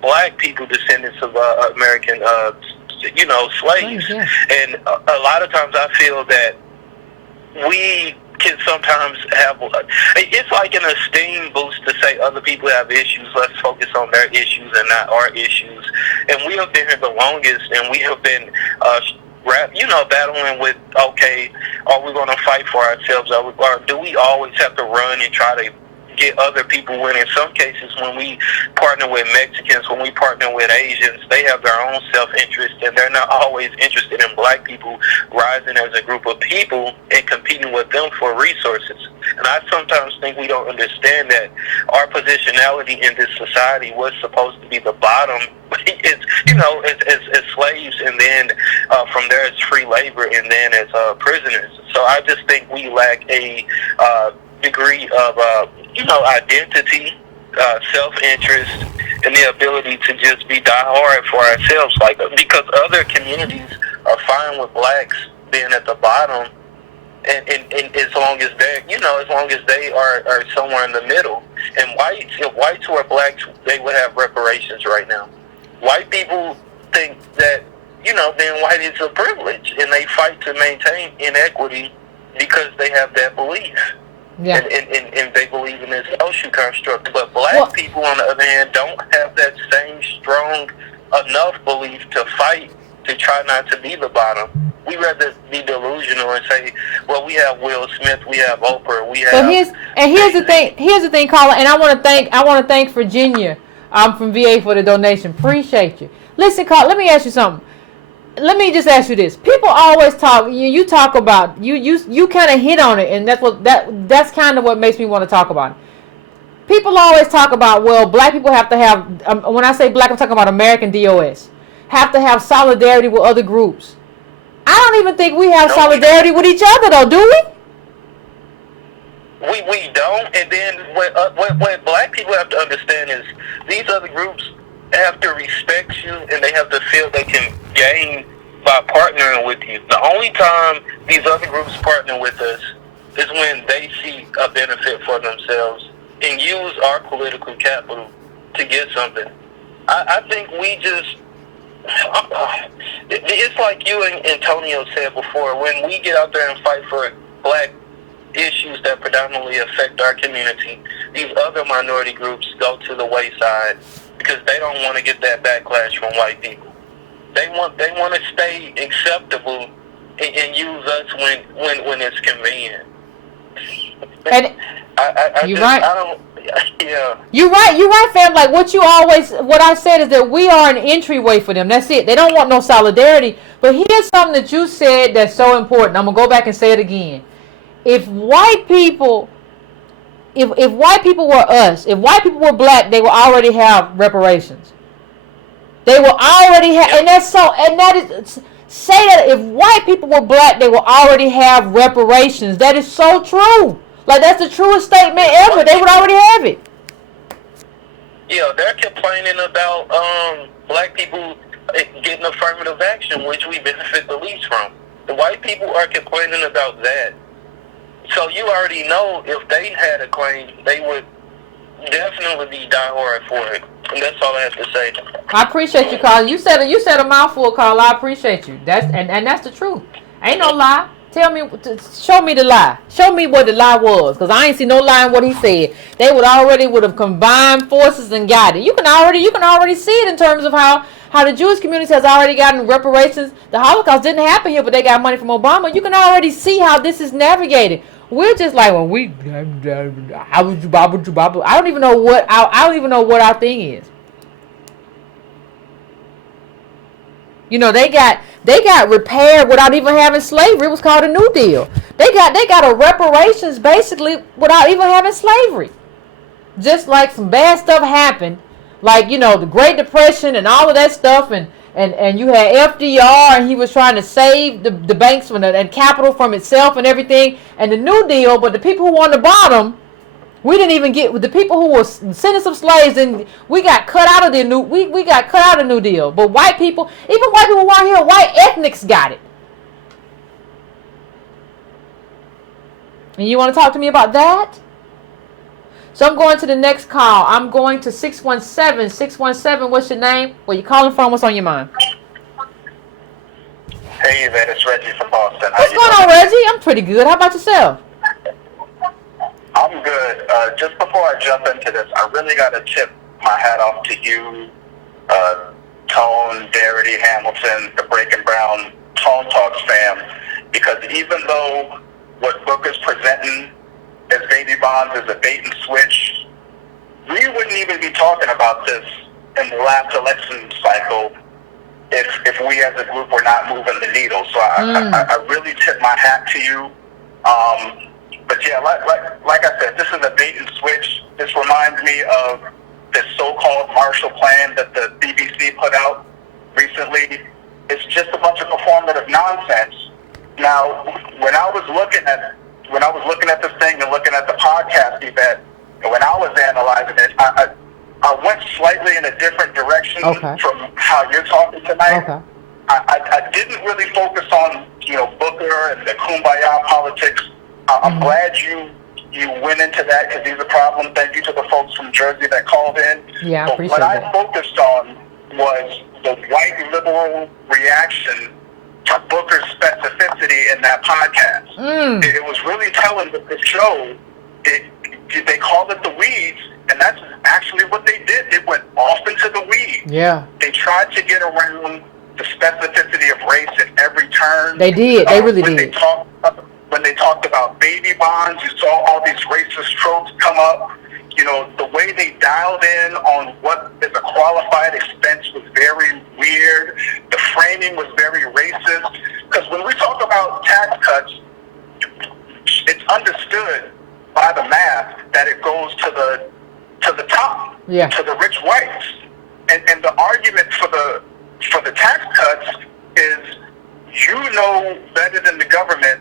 black people, descendants of American, slaves. Yeah. And a lot of times I feel that we can sometimes have, it's like an esteem boost to say other people have issues, let's focus on their issues and not our issues. And we have been here the longest, and we have been battling with, okay, are we going to fight for ourselves, or do we always have to run and try to get other people in? In some cases, when we partner with Mexicans, when we partner with Asians, they have their own self-interest, and they're not always interested in black people rising as a group of people and competing with them for resources. And I sometimes think we don't understand that our positionality in this society was supposed to be the bottom. It's, as slaves, and then from there it's free labor, and then as prisoners. So I just think we lack a degree of identity, self-interest, and the ability to just be die-hard for ourselves, because other communities are fine with blacks being at the bottom, and as long as they are somewhere in the middle. And if whites were blacks, they would have reparations right now. White people think that being white is a privilege, and they fight to maintain inequity because they have that belief. Yeah. And they believe in this social construct. But black people, on the other hand, don't have that same strong enough belief to fight to try not to be the bottom. We rather be delusional and say, well, we have Will Smith, we have Oprah, we have. So here's the thing, caller, and I want to thank Virginia from VA for the donation. Appreciate you. Listen, caller, let me ask you something. Let me just ask you this. People always talk. You talk about you kind of hit on it, and that's kind of what makes me want to talk about it. People always talk about, well, black people have to have. When I say black, I'm talking about American DOS. Have to have solidarity with other groups. I don't even think we have solidarity with each other, though, do we? We don't. And then what black people have to understand is these other groups have to respect you, and they have to feel they can gain by partnering with you. The only time these other groups partner with us is when they see a benefit for themselves and use our political capital to get something. I think we just, it's like you and Antonio said before, when we get out there and fight for black issues that predominantly affect our community, these other minority groups go to the wayside because they don't want to get that backlash from white people. They want to stay acceptable and use us when it's convenient. And You're right, fam. Like what I said is that we are an entryway for them. That's it. They don't want no solidarity. But here's something that you said that's so important. I'm gonna go back and say it again. If white people were us, if white people were black, they would already have reparations. They will already have, and that's so, and that is, say that if white people were black, they will already have reparations. That is so true. Like, that's the truest statement ever. They would already have it. Yeah, they're complaining about black people getting affirmative action, which we benefit the least from. The white people are complaining about that. So you already know if they had a claim, they would definitely be diehard for it. And that's all I have to say. I appreciate you, Carl. You said a mouthful, Carl. I appreciate you. That's the truth. Ain't no lie. Show me the lie. Show me what the lie was, because I ain't see no lie in what he said. They would have combined forces and got it. You can already see it in terms of how the Jewish community has already gotten reparations. The Holocaust didn't happen here, but they got money from Obama. You can already see how this is navigated. We're just like, well, I don't even know what our thing is. You know, they got repaired without even having slavery. It was called a New Deal. They got a reparations basically without even having slavery. Just like some bad stuff happened, like, you know, the Great Depression and all of that stuff, and you had FDR, and he was trying to save the banks and capital from itself and everything, and the New Deal. But the people who were on the bottom, we didn't even get the people who were descendants of slaves, and we got cut out of the New Deal. But even white people weren't here. White ethnics got it. And you want to talk to me about that? So I'm going to the next call. I'm going to 617. 617, what's your name? Where you calling from? What's on your mind? Hey, Yvette, it's Reggie from Boston. What's going on, Reggie? I'm pretty good. How about yourself? I'm good. Just before I jump into this, I really got to tip my hat off to you, Tone, Darity, Hamilton, the Breaking Brown, Tone Talks fam, because even though what Book is presenting as baby bonds is a bait and switch, we wouldn't even be talking about this in the last election cycle if we as a group were not moving the needle. So I really tip my hat to you. But yeah, like I said, this is a bait and switch. This reminds me of this so-called Marshall Plan that the BBC put out recently. It's just a bunch of performative nonsense. Now, when I was looking at this thing and looking at the podcast event, and when I was analyzing it, I went slightly in a different direction from how you're talking tonight. Okay. I didn't really focus on, Booker and the kumbaya politics. I'm glad you went into that, because these are problems. Thank you to the folks from Jersey that called in. Yeah, I appreciate that. What I focused on was the white liberal reaction to Booker's specificity in that podcast. It was really telling with the show. They called it the weeds, and that's actually what they did. They went off into the weeds. Yeah. They tried to get around the specificity of race at every turn. They did. They really did. When they talked about baby bonds, you saw all these racist tropes come up. The way they dialed in on what is a qualified expense was very weird. The framing was very racist. Because when we talk about tax cuts, it's understood by the math that it goes to the top, to the rich whites. And the argument for the tax cuts is, you know better than the government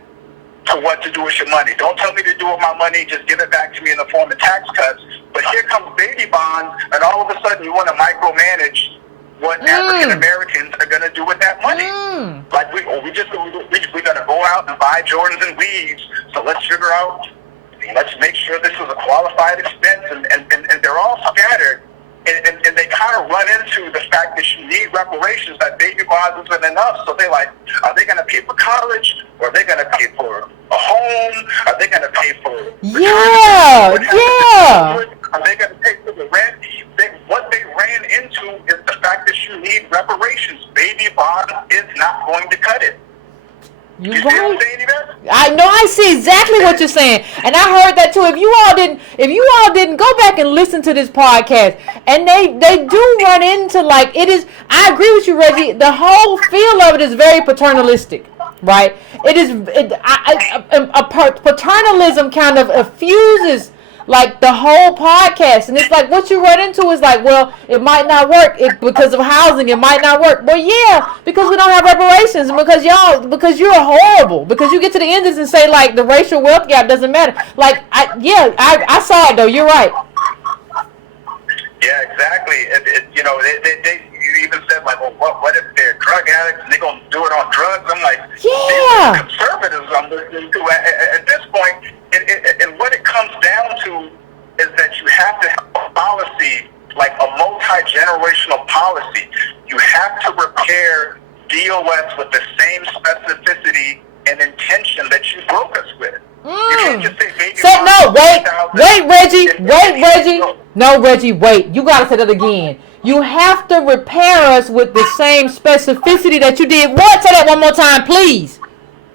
to what to do do with your money. Don't tell me to do with my money. Just give it back to me in the form of tax cuts. But here comes baby bonds, and all of a sudden you want to micromanage what African Americans are going to do with that money. Like we're going to go out and buy Jordans and weaves. So let's figure out. Let's make sure this is a qualified expense, and they're all scattered. And they kind of run into the fact that you need reparations, that baby bonds isn't enough. So they're like, are they going to pay for college? Or are they going to pay for a home? Are they going to pay for... Yeah. Are they going to pay for the rent? What they ran into is the fact that you need reparations. Baby bonds is not going to cut it. You right. See what I'm saying, Yvette? I know. I see exactly what you're saying, and I heard that too. If you all didn't go back and listen to this podcast, and they do run into, like, it is. I agree with you, Reggie. The whole feel of it is very paternalistic, right? It is. Paternalism kind of effuses like the whole podcast, and it's like what you run into is like, well, it might not work because of housing. It might not work. Well, yeah, because we don't have reparations, and because you're horrible, because you get to the end and say like the racial wealth gap doesn't matter. Like, I saw it though. You're right. Yeah, exactly. You even said like, well, what if they're drug addicts and they're gonna do it on drugs? I'm like, yeah, conservatives I'm listening to at this point. And what it comes down to is that you have to have a policy, like a multi-generational policy. You have to repair DOS with the same specificity and intention that you broke us with. You can't just say, Reggie. No, Reggie, wait. You got to say that again. You have to repair us with the same specificity that you did. What? Say that one more time, please.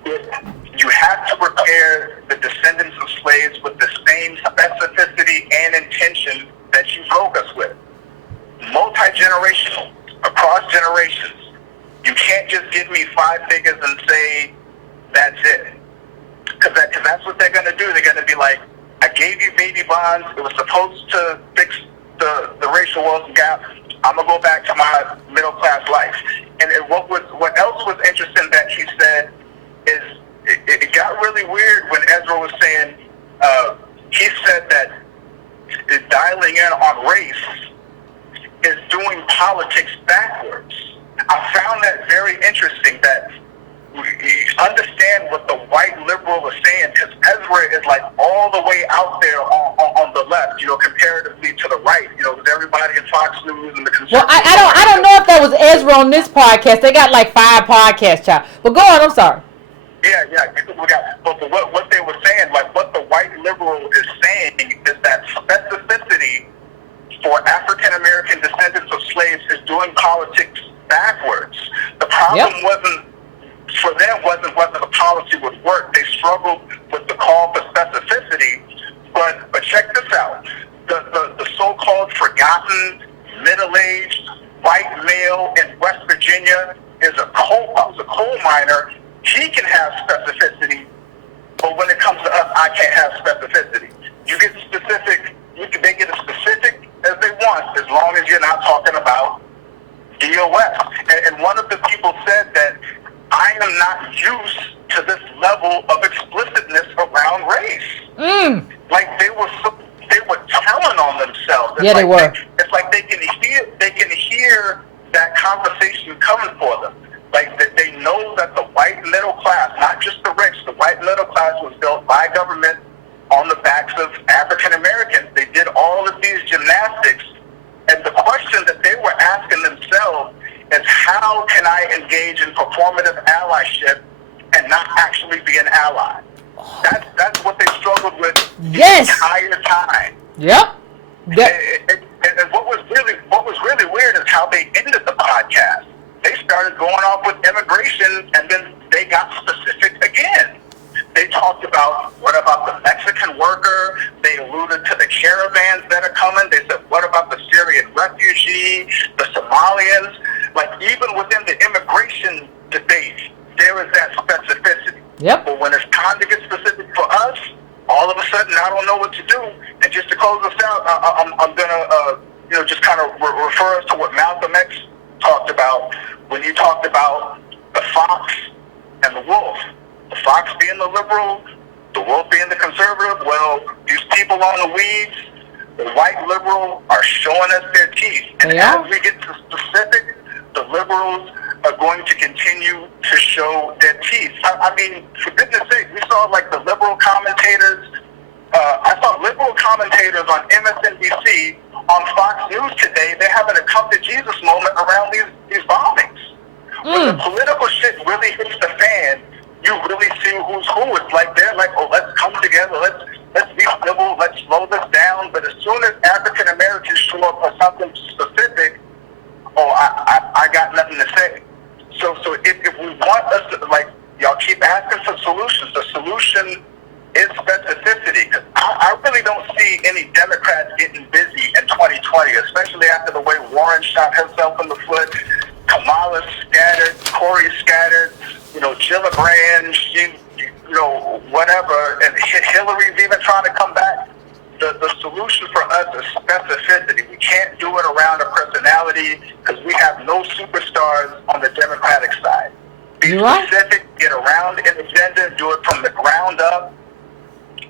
You have to repair the descendants of slaves with the same specificity and intention that you broke us with. Multi-generational, across generations. You can't just give me 5 figures and say, that's it. Because that's what they're going to do. They're going to be like, I gave you baby bonds. It was supposed to fix the racial wealth gap. I'm going to go back to my middle-class life. And what else was interesting that he said is, it got really weird when Ezra was saying, he said that dialing in on race is doing politics backwards. I found that very interesting, that we understand what the white liberal is saying, because Ezra is like all the way out there on the left, comparatively to the right, with everybody in Fox News and the conservative. Well, I don't know if that was Ezra on this podcast. They got like 5 podcasts, child. But go on, I'm sorry. Yeah. But what they were saying, like what the white liberal is saying, is that specificity for African American descendants of slaves is doing politics backwards. The problem wasn't whether the policy would work. They struggled with the call for specificity. But check this out: the so-called forgotten middle-aged white male in West Virginia is a coal miner. He can have specificity, but when it comes to us, I can't have specificity. You get specific, they get as specific as they want, as long as you're not talking about DOS. And one of the people said that I am not used to this level of explicitness around race. Like they were telling on themselves. It's they were. It's like they can hear that conversation coming for them. Like they know that the white middle class, not just the rich, the white middle class was built by government on the backs of African Americans. They did all of these gymnastics, and the question that they were asking themselves is, how can I engage in performative allyship and not actually be an ally? That's what they struggled with the entire time. Yep. And what was really weird is how they ended the podcast. They started going off with immigration, and then they got specific again. They talked about, what about the Mexican worker? They alluded to the caravans that are coming. They said, what about the Syrian refugee, the Somalians? Like, even within the immigration debate, there is that specificity. Yep. But when it's time to get specific for us, all of a sudden, I don't know what to do. And just to close this out, I'm going to, just kind of refer us to what Malcolm X talked about when he talked about the fox and the wolf. The fox being the liberal, The wealthy and the conservative, well, these people on the weeds, the white liberal, are showing us their teeth. And Yeah. as we get to specific, the liberals are going to continue to show their teeth. I mean, for goodness sake, we saw like the liberal commentators. I saw liberal commentators on MSNBC, on Fox News today. They're having a come to Jesus moment around these bombings. When the political shit really hits the fan, you really see who's who. It's like they're like, oh, let's come together, let's be civil, let's slow this down. But as soon as African Americans show up for something specific, oh, I got nothing to say. So if we want us to, like, y'all keep asking for solutions, the solution is specificity. Cause I really don't see any Democrats getting busy in 2020, especially after the way Warren shot herself in the foot, Kamala's scattered, Cory scattered, Gillibrand, whatever, and Hillary's even trying to come back. The solution for us is specificity. We can't do it around a personality because we have no superstars on the Democratic side. Be specific, get around an agenda, do it from the ground up,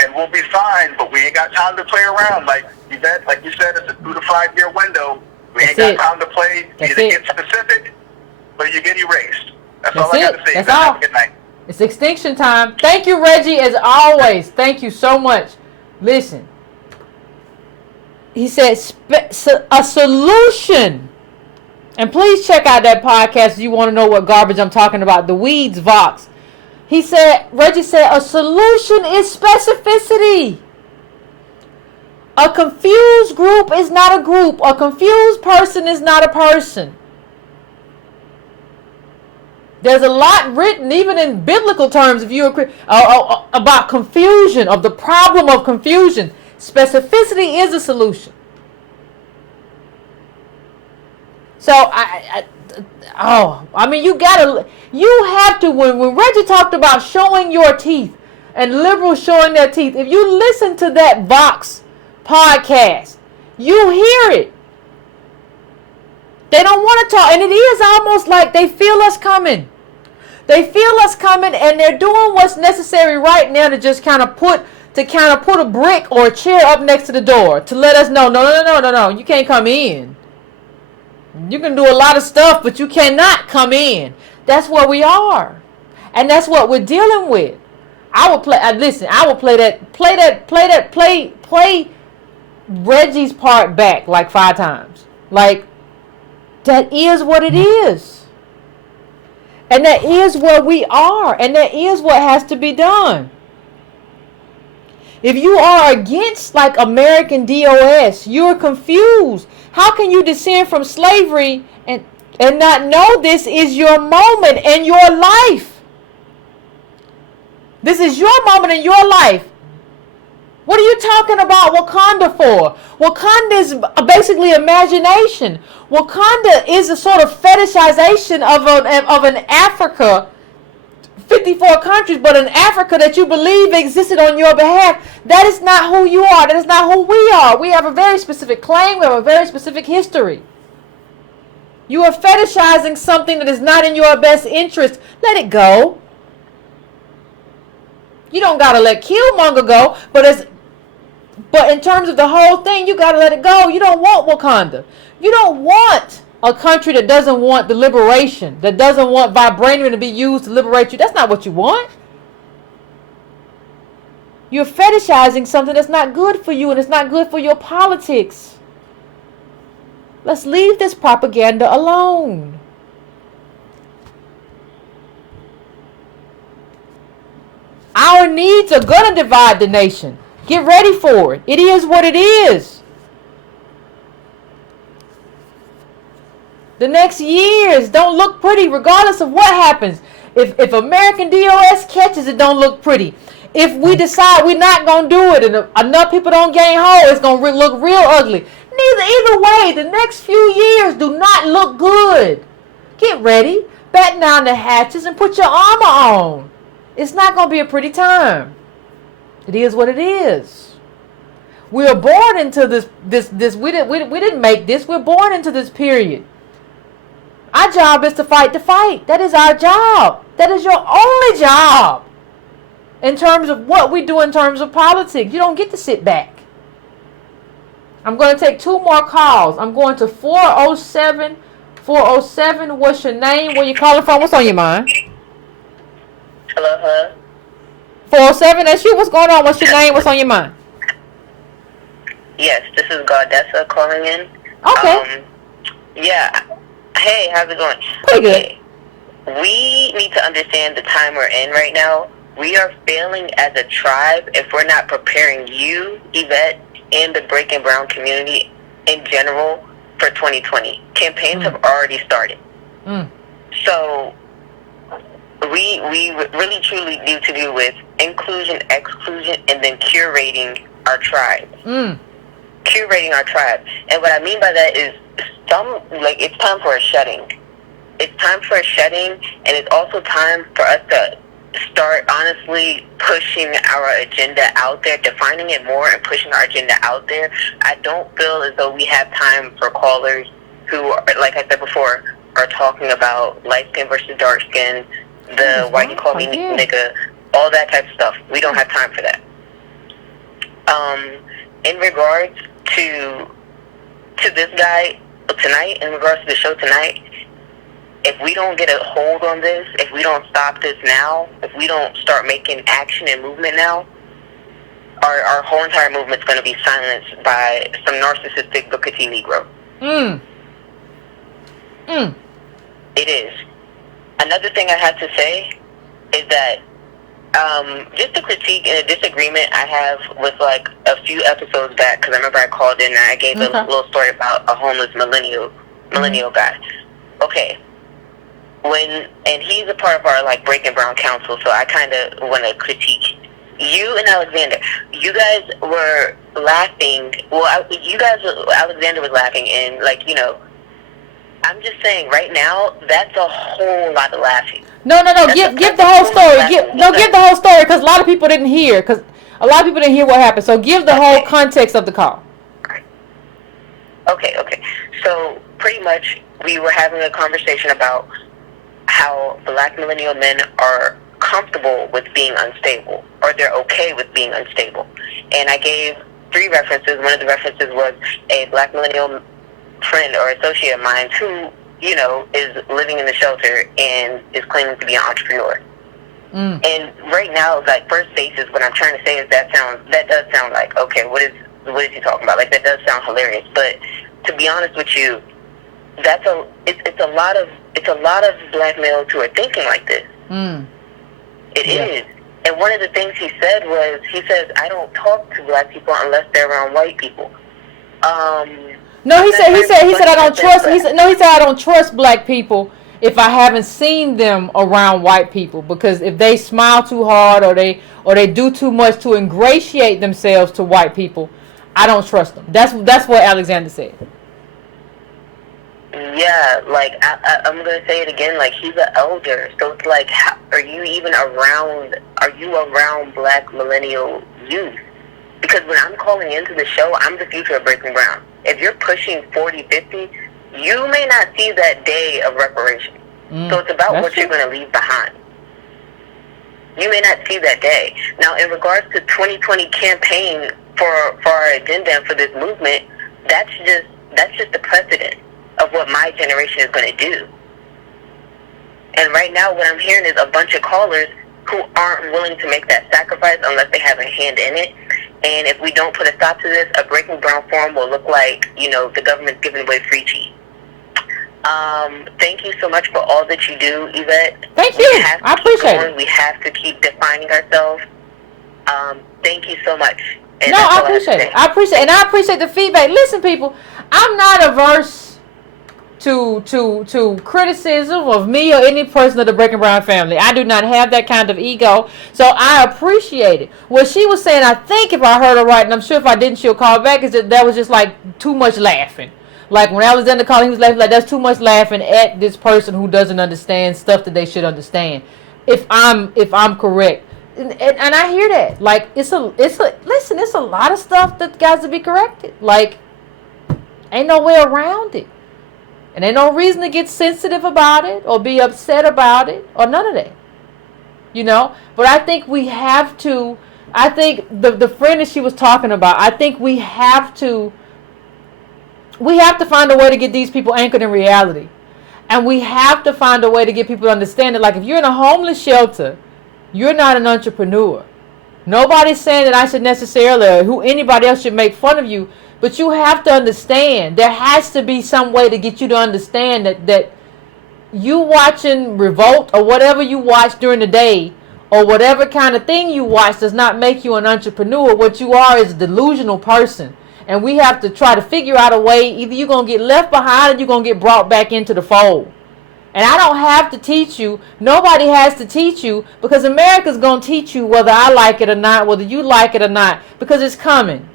and we'll be fine. But we ain't got time to play around. Like Yvette, like you said, it's a 2 to 5 year window. We ain't got time to play. You either get specific or you get erased. That's all I got to say. That's all. Have a good night. It's extinction time. Thank you, Reggie, as always. Thank you so much. Listen. He said a solution. And please check out that podcast if you want to know what garbage I'm talking about. The Weeds Vox. Reggie said a solution is specificity. A confused group is not a group. A confused person is not a person. There's a lot written, even in biblical terms, if you're about confusion, of the problem of confusion. Specificity is a solution. So you have to, when Reggie talked about showing your teeth and liberals showing their teeth, if you listen to that Vox podcast, you hear it. They don't want to talk, and it is almost like they feel us coming. They feel us coming, and they're doing what's necessary right now to just kind of put a brick or a chair up next to the door to let us know, no, you can't come in. You can do a lot of stuff, but you cannot come in. That's where we are, and that's what we're dealing with. I will play Reggie's part back like 5 times. Like, that is what it is. And that is where we are. And that is what has to be done. If you are against, like, American DOS, you're confused. How can you descend from slavery and not know this is your moment in your life? This is your moment in your life. What are you talking about Wakanda for? Wakanda is basically imagination. Wakanda is a sort of fetishization of an Africa, 54 countries, but an Africa that you believe existed on your behalf. That is not who you are. That is not who we are. We have a very specific claim. We have a very specific history. You are fetishizing something that is not in your best interest. Let it go. You don't got to let Killmonger go, but in terms of the whole thing, you got to let it go. You don't want Wakanda. You don't want a country that doesn't want the liberation, that doesn't want vibranium to be used to liberate you. That's not what you want. You're fetishizing something that's not good for you, and it's not good for your politics. Let's leave this propaganda alone. Our needs are going to divide the nation. Get ready for it. It is what it is. The next years don't look pretty regardless of what happens. If American DOS catches, it don't look pretty. If we decide we're not going to do it and enough people don't gain hold, it's going to look real ugly. Either way, the next few years do not look good. Get ready. Batten down the hatches and put your armor on. It's not going to be a pretty time. It is what it is. We are born into this. We didn't make this. We're born into this period. Our job is to fight the fight. That is our job. That is your only job. in terms of what we do in terms of politics. You don't get to sit back. I'm going to take 2 more calls. I'm going to 407. 407, what's your name? Where you calling from? What's on your mind? Hello. 407, that's you. What's going on? What's your name? What's on your mind? Yes, this is Gardessa calling in. Okay. Yeah. Hey, how's it going? Pretty good. We need to understand the time we're in right now. We are failing as a tribe if we're not preparing you, Yvette, and the Break and Brown community in general for 2020. Campaigns have already started. So we really truly need to do with inclusion, exclusion, and then curating our tribe. Curating our tribe. And what I mean by that is it's time for a shedding. It's time for a shedding, and it's also time for us to start honestly pushing our agenda out there, defining it more and pushing our agenda out there. I don't feel as though we have time for callers who are, like I said before, are talking about light skin versus dark skin, the why you call me nigga, all that type of stuff. We don't have time for that. In regards to this guy tonight, in regards to the show tonight, if we don't get a hold on this, if we don't stop this now, if we don't start making action and movement now, our whole entire movement's going to be silenced by some narcissistic Booker T Negro. It is. Another thing I have to say is that just a critique and a disagreement I have with like a few episodes back, because I remember I called in and I gave a little story about a homeless millennial guy. Okay. And he's a part of our like Break and Brown Council, so I kind of want to critique you and Alexander. You guys were laughing. Well, Alexander was laughing, and like I'm just saying right now that's a whole lot of laughing. No. Give the whole story. Give the whole story, because a lot of people didn't hear. Because a lot of people didn't hear what happened. So give the whole context of the call. Okay. So pretty much we were having a conversation about how black millennial men are comfortable with being unstable, or they're okay with being unstable. And I gave 3 references. One of the references was a black millennial friend or associate of mine who, is living in the shelter and is claiming to be an entrepreneur. And right now, like, first basis, what I'm trying to say is that does sound like, okay, what is he talking about? Like, that does sound hilarious. But to be honest with you, it's a lot of black males who are thinking like this. It is. And one of the things he said was, I don't talk to black people unless they're around white people. No, he said I don't trust. He said I don't trust black people if I haven't seen them around white people, because if they smile too hard or they do too much to ingratiate themselves to white people, I don't trust them. That's what Alexander said. Yeah, like I'm gonna say it again. Like, he's an elder, so it's like, are you around black millennial youth? Because when I'm calling into the show, I'm the future of Breaking Brown. If you're pushing 40, 50, you may not see that day of reparations. So it's about what you're going to leave behind. You may not see that day. Now, in regards to 2020 campaign for our agenda and for this movement, that's just the precedent of what my generation is going to do. And right now, what I'm hearing is a bunch of callers who aren't willing to make that sacrifice unless they have a hand in it. And if we don't put a stop to this, a Breaking Brown forum will look like, the government's giving away free tea. Thank you so much for all that you do, Yvette. Thank you. I appreciate it. We have to keep defining ourselves. Thank you so much. And I appreciate it. I appreciate the feedback. Listen, people, I'm not averse to criticism of me or any person of the Breaking Brown family. I do not have that kind of ego, so I appreciate it. What she was saying, I think if I heard her right, and I'm sure if I didn't, she'll call back, is that was just like too much laughing. Like when Alexander called, he was laughing like, that's too much laughing at this person who doesn't understand stuff that they should understand. If I'm correct, and I hear that. Like it's a lot of stuff that got to be corrected. Like ain't no way around it. And ain't no reason to get sensitive about it or be upset about it or none of that. you know. But I think we have to. I think the friend that she was talking about. I think we have to. We have to find a way to get these people anchored in reality, and we have to find a way to get people to understand that. Like if you're in a homeless shelter, you're not an entrepreneur. Nobody's saying that I should necessarily, or who anybody else should make fun of you, but you have to understand. There has to be some way to get you to understand that you watching Revolt or whatever you watch during the day, or whatever kind of thing you watch, does not make you an entrepreneur. What you are is a delusional person. And we have to try to figure out a way. Either you're going to get left behind or you're going to get brought back into the fold. And I don't have to teach you. Nobody has to teach you, because America's going to teach you whether I like it or not, whether you like it or not, because it's coming.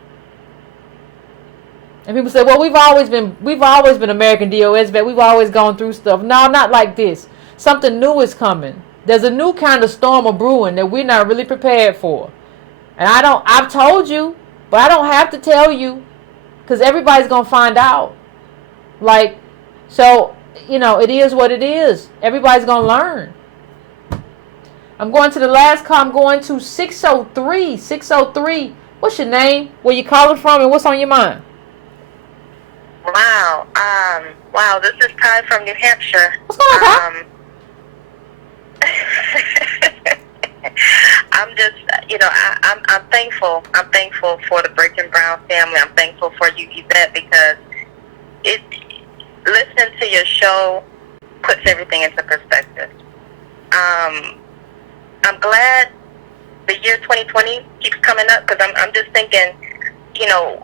And people say, well, we've always been American DOS, but we've always gone through stuff. No, not like this. Something new is coming. There's a new kind of storm of brewing that we're not really prepared for. And I've told you, but I don't have to tell you, because everybody's going to find out. Like, so, you know, it is what it is. Everybody's going to learn. I'm going to the last call. I'm going to 603. 603. What's your name? Where you calling from, and what's on your mind? Wow. Wow, this is Ty from New Hampshire. What's going on, I'm just, you know, I'm thankful. I'm thankful for the Breaking Brown family. I'm thankful for you, Yvette, because listening to your show puts everything into perspective. I'm glad the year 2020 keeps coming up, because I'm just thinking, you know,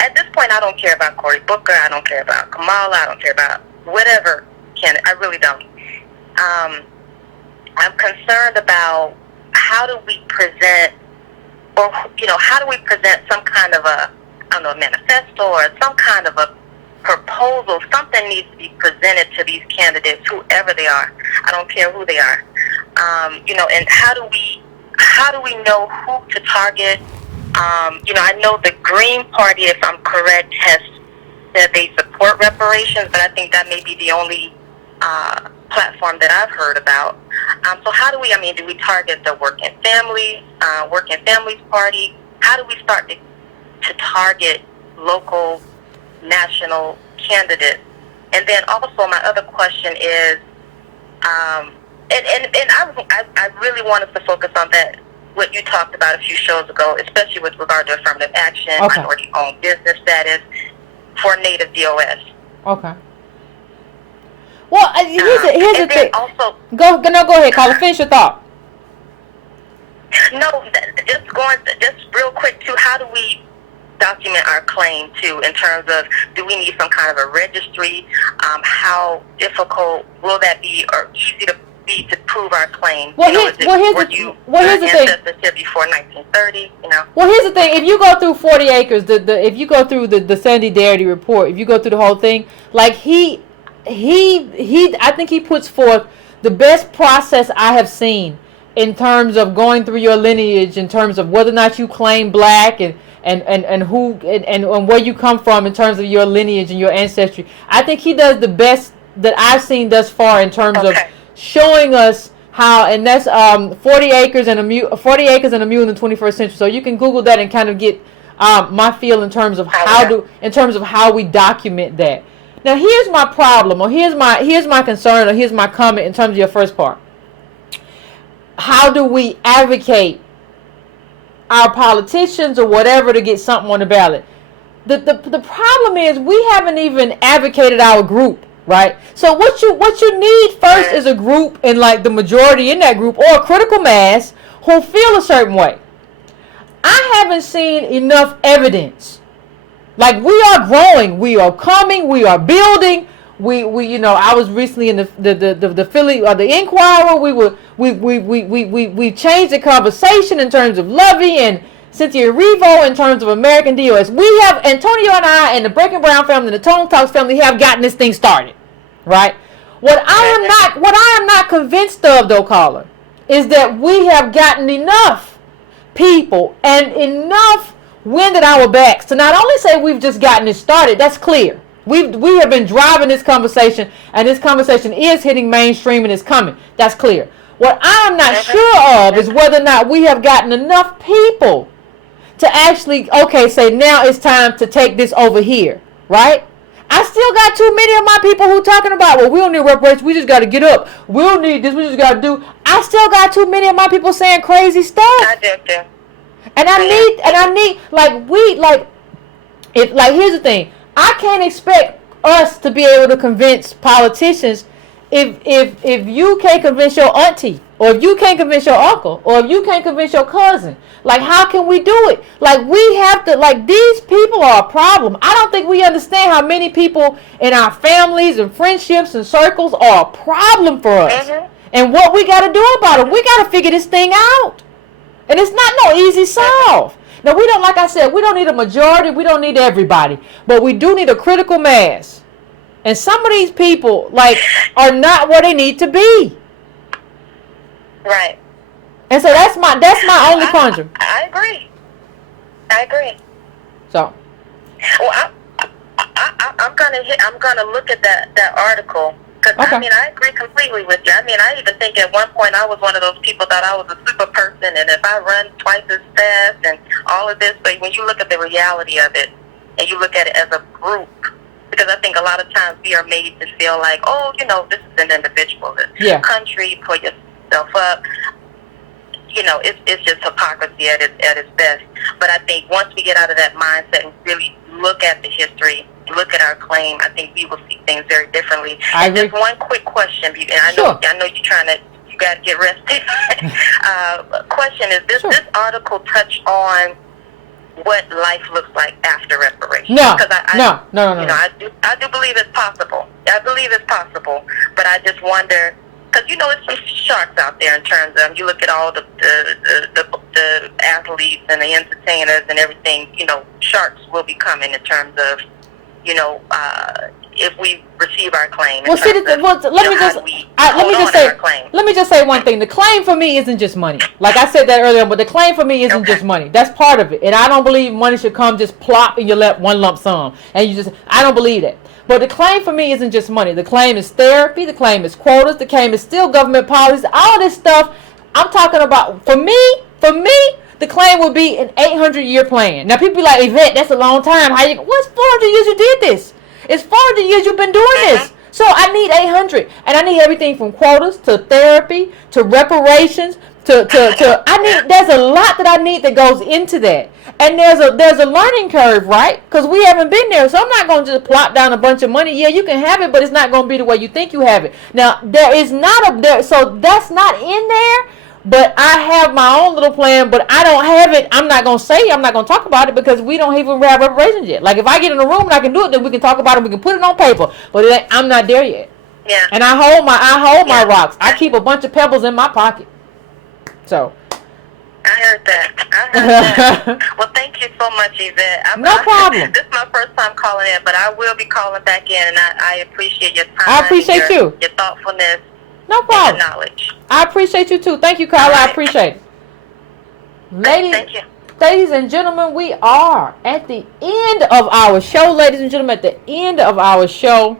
at this point, I don't care about Cory Booker. I don't care about Kamala. I don't care about whatever candidate. I really don't. I'm concerned about how do we present, or, you know, how do we present some kind of a, I don't know, a manifesto or some kind of a proposal. Something needs to be presented to these candidates, whoever they are. I don't care who they are. You know, and how do we know who to target? You know, I know the Green Party, if I'm correct, has said they support reparations, but I think that may be the only platform that I've heard about. So how do we target the Working Families Party? How do we start to target local, national candidates? And then also my other question is, and I really wanted to focus on that, what you talked about a few shows ago, especially with regard to affirmative action, minority-owned business status for Native DOS. Okay. Well, here's the thing. Also, go ahead, Carla. Finish your thought. No, just real quick too. How do we document our claim too? In terms of, do we need some kind of a registry? How difficult will that be, or easy to be to prove our claim? Well, here's the thing. Here before 1930, you know. Well, here's the thing. If you go through 40 Acres, if you go through the Sandy Darity report, if you go through the whole thing, like he I think he puts forth the best process I have seen in terms of going through your lineage, in terms of whether or not you claim black, and who and where you come from in terms of your lineage and your ancestry. I think he does the best that I've seen thus far in terms of showing us how, and that's 40 acres and a mule in the 21st century. So you can Google that and kind of get my feel in terms of how we document that. Now here's my problem, or here's my concern, or here's my comment in terms of your first part. How do we advocate our politicians or whatever to get something on the ballot? The problem is we haven't even advocated our group, right? So what you need first is a group, and like the majority in that group, or a critical mass who feel a certain way. I haven't seen enough evidence. Like, we are growing, we are coming, we are building. We I was recently in the Philly or the Inquirer. We changed the conversation in terms of Lovey and Cynthia Erivo in terms of American DOS. We have, Antonio and I and the Breaking Brown family and the Tone Talks family have gotten this thing started, right? What I am not convinced of, though, caller, is that we have gotten enough people and enough wind at our backs to not only say we've just gotten it started. That's clear. We have been driving this conversation, and this conversation is hitting mainstream and is coming. That's clear. What I'm not sure of is whether or not we have gotten enough people to actually, okay, say now it's time to take this over here, right? I still got too many of my people who talking about, well, we don't need reparations, we just got to get up. We don't need this, we just got to do. I still got too many of my people saying crazy stuff. I do too. And I need, here's the thing. I can't expect us to be able to convince politicians if you can't convince your auntie, or if you can't convince your uncle, or if you can't convince your cousin. Like, how can we do it? Like, we have to, like, these people are a problem. I don't think we understand how many people in our families and friendships and circles are a problem for us. And what we got to do about it. We got to figure this thing out. And it's not no easy solve. Now, we don't, like I said, we don't need a majority. We don't need everybody. But we do need a critical mass. And some of these people, like, are not where they need to be. Right. And so that's my only conundrum. I agree. So. Well, I'm gonna look at that article, because Okay. I mean, I agree completely with you. I mean, I even think at one point I was one of those people that I was a super person, and if I run twice as fast and all of this, but when you look at the reality of it and you look at it as a group, because I think a lot of times we are made to feel like, oh, you know, this is an individual, this country, pull yourself up. You know, it's just hypocrisy at its best. But I think once we get out of that mindset and really look at the history, look at our claim, I think we will see things very differently. And just one quick question, and I know you got to get rested. Question is, this article touch on what life looks like after reparations? No. You know, I do believe it's possible. I believe it's possible, but I just wonder. Because, you know, it's some sharks out there in terms of, you look at all the athletes and the entertainers and everything, you know, sharks will be coming in terms of, you know, if we receive our claim. Well, see, let me just say one thing. The claim for me isn't just money. Like I said that earlier, but the claim for me isn't just money. That's part of it. And I don't believe money should come just plop in your lap, one lump sum. And I don't believe that. But the claim for me isn't just money. The claim is therapy. The claim is quotas. The claim is still government policies. All this stuff I'm talking about. For me, the claim would be an 800-year plan. Now, people be like, Yvette, that's a long time. What's 400 years you did this? It's 400 years you've been doing this. So I need 800. And I need everything from quotas to therapy to reparations there's a lot that I need that goes into that. And there's a learning curve, right? Because we haven't been there. So I'm not going to just plop down a bunch of money. Yeah, you can have it, but it's not going to be the way you think you have it. Now, so that's not in there. But I have my own little plan, but I don't have it. I'm not going to talk about it because we don't even have reparations yet. Like, if I get in a room and I can do it, then we can talk about it. We can put it on paper. But I'm not there yet. Yeah. And I hold my rocks. I keep a bunch of pebbles in my pocket. So. I heard that. Well, thank you so much, Yvette. No problem. This is my first time calling in, but I will be calling back in, and I appreciate your time. I appreciate you. Your thoughtfulness. No problem. And your knowledge. I appreciate you too. Thank you, Carla. Right. I appreciate it. Thank you. Ladies and gentlemen, we are at the end of our show. Ladies and gentlemen, at the end of our show.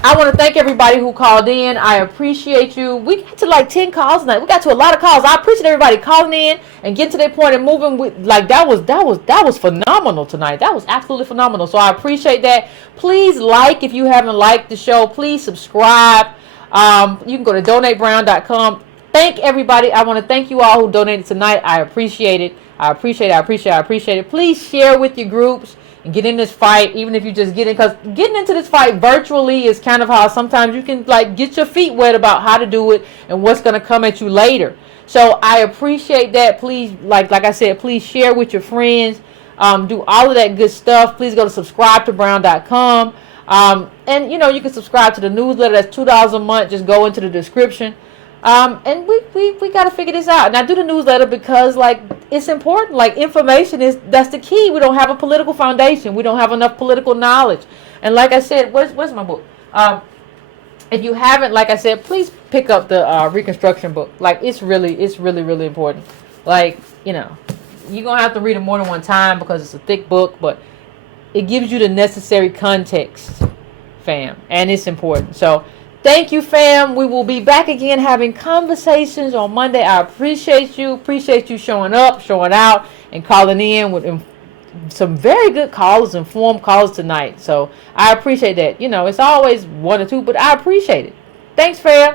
I want to thank everybody who called in. I appreciate you. We got to like 10 calls tonight. We got to a lot of calls. I appreciate everybody calling in and getting to their point and moving with, like, that was phenomenal tonight. That was absolutely phenomenal. So I appreciate that. Please like if you haven't liked the show. Please subscribe. You can go to donatebrown.com. Thank everybody. I want to thank you all who donated tonight. I appreciate it. I appreciate it. Please share with your groups. And get in this fight, even if you just get in, because getting into this fight virtually is kind of how sometimes you can like get your feet wet about how to do it and what's going to come at you later. So I appreciate that. Please, like I said, please share with your friends. Do all of that good stuff. Please go to subscribetobrown.com. And you know, you can subscribe to the newsletter. That's $2 a month. Just go into the description. And we got to figure this out. And I do the newsletter because, like, it's important. Like, that's the key. We don't have a political foundation. We don't have enough political knowledge. And like I said, where's my book? If you haven't, like I said, please pick up the Reconstruction book. Like, it's really important. Like, you know, you're going to have to read it more than one time because it's a thick book, but it gives you the necessary context, fam. And it's important. So, Thank you, fam. We will be back again having conversations on Monday. I appreciate you. Appreciate you showing up, showing out, and calling in with some very good callers, informed callers tonight. So I appreciate that. You know, it's always one or two, but I appreciate it. Thanks, fam.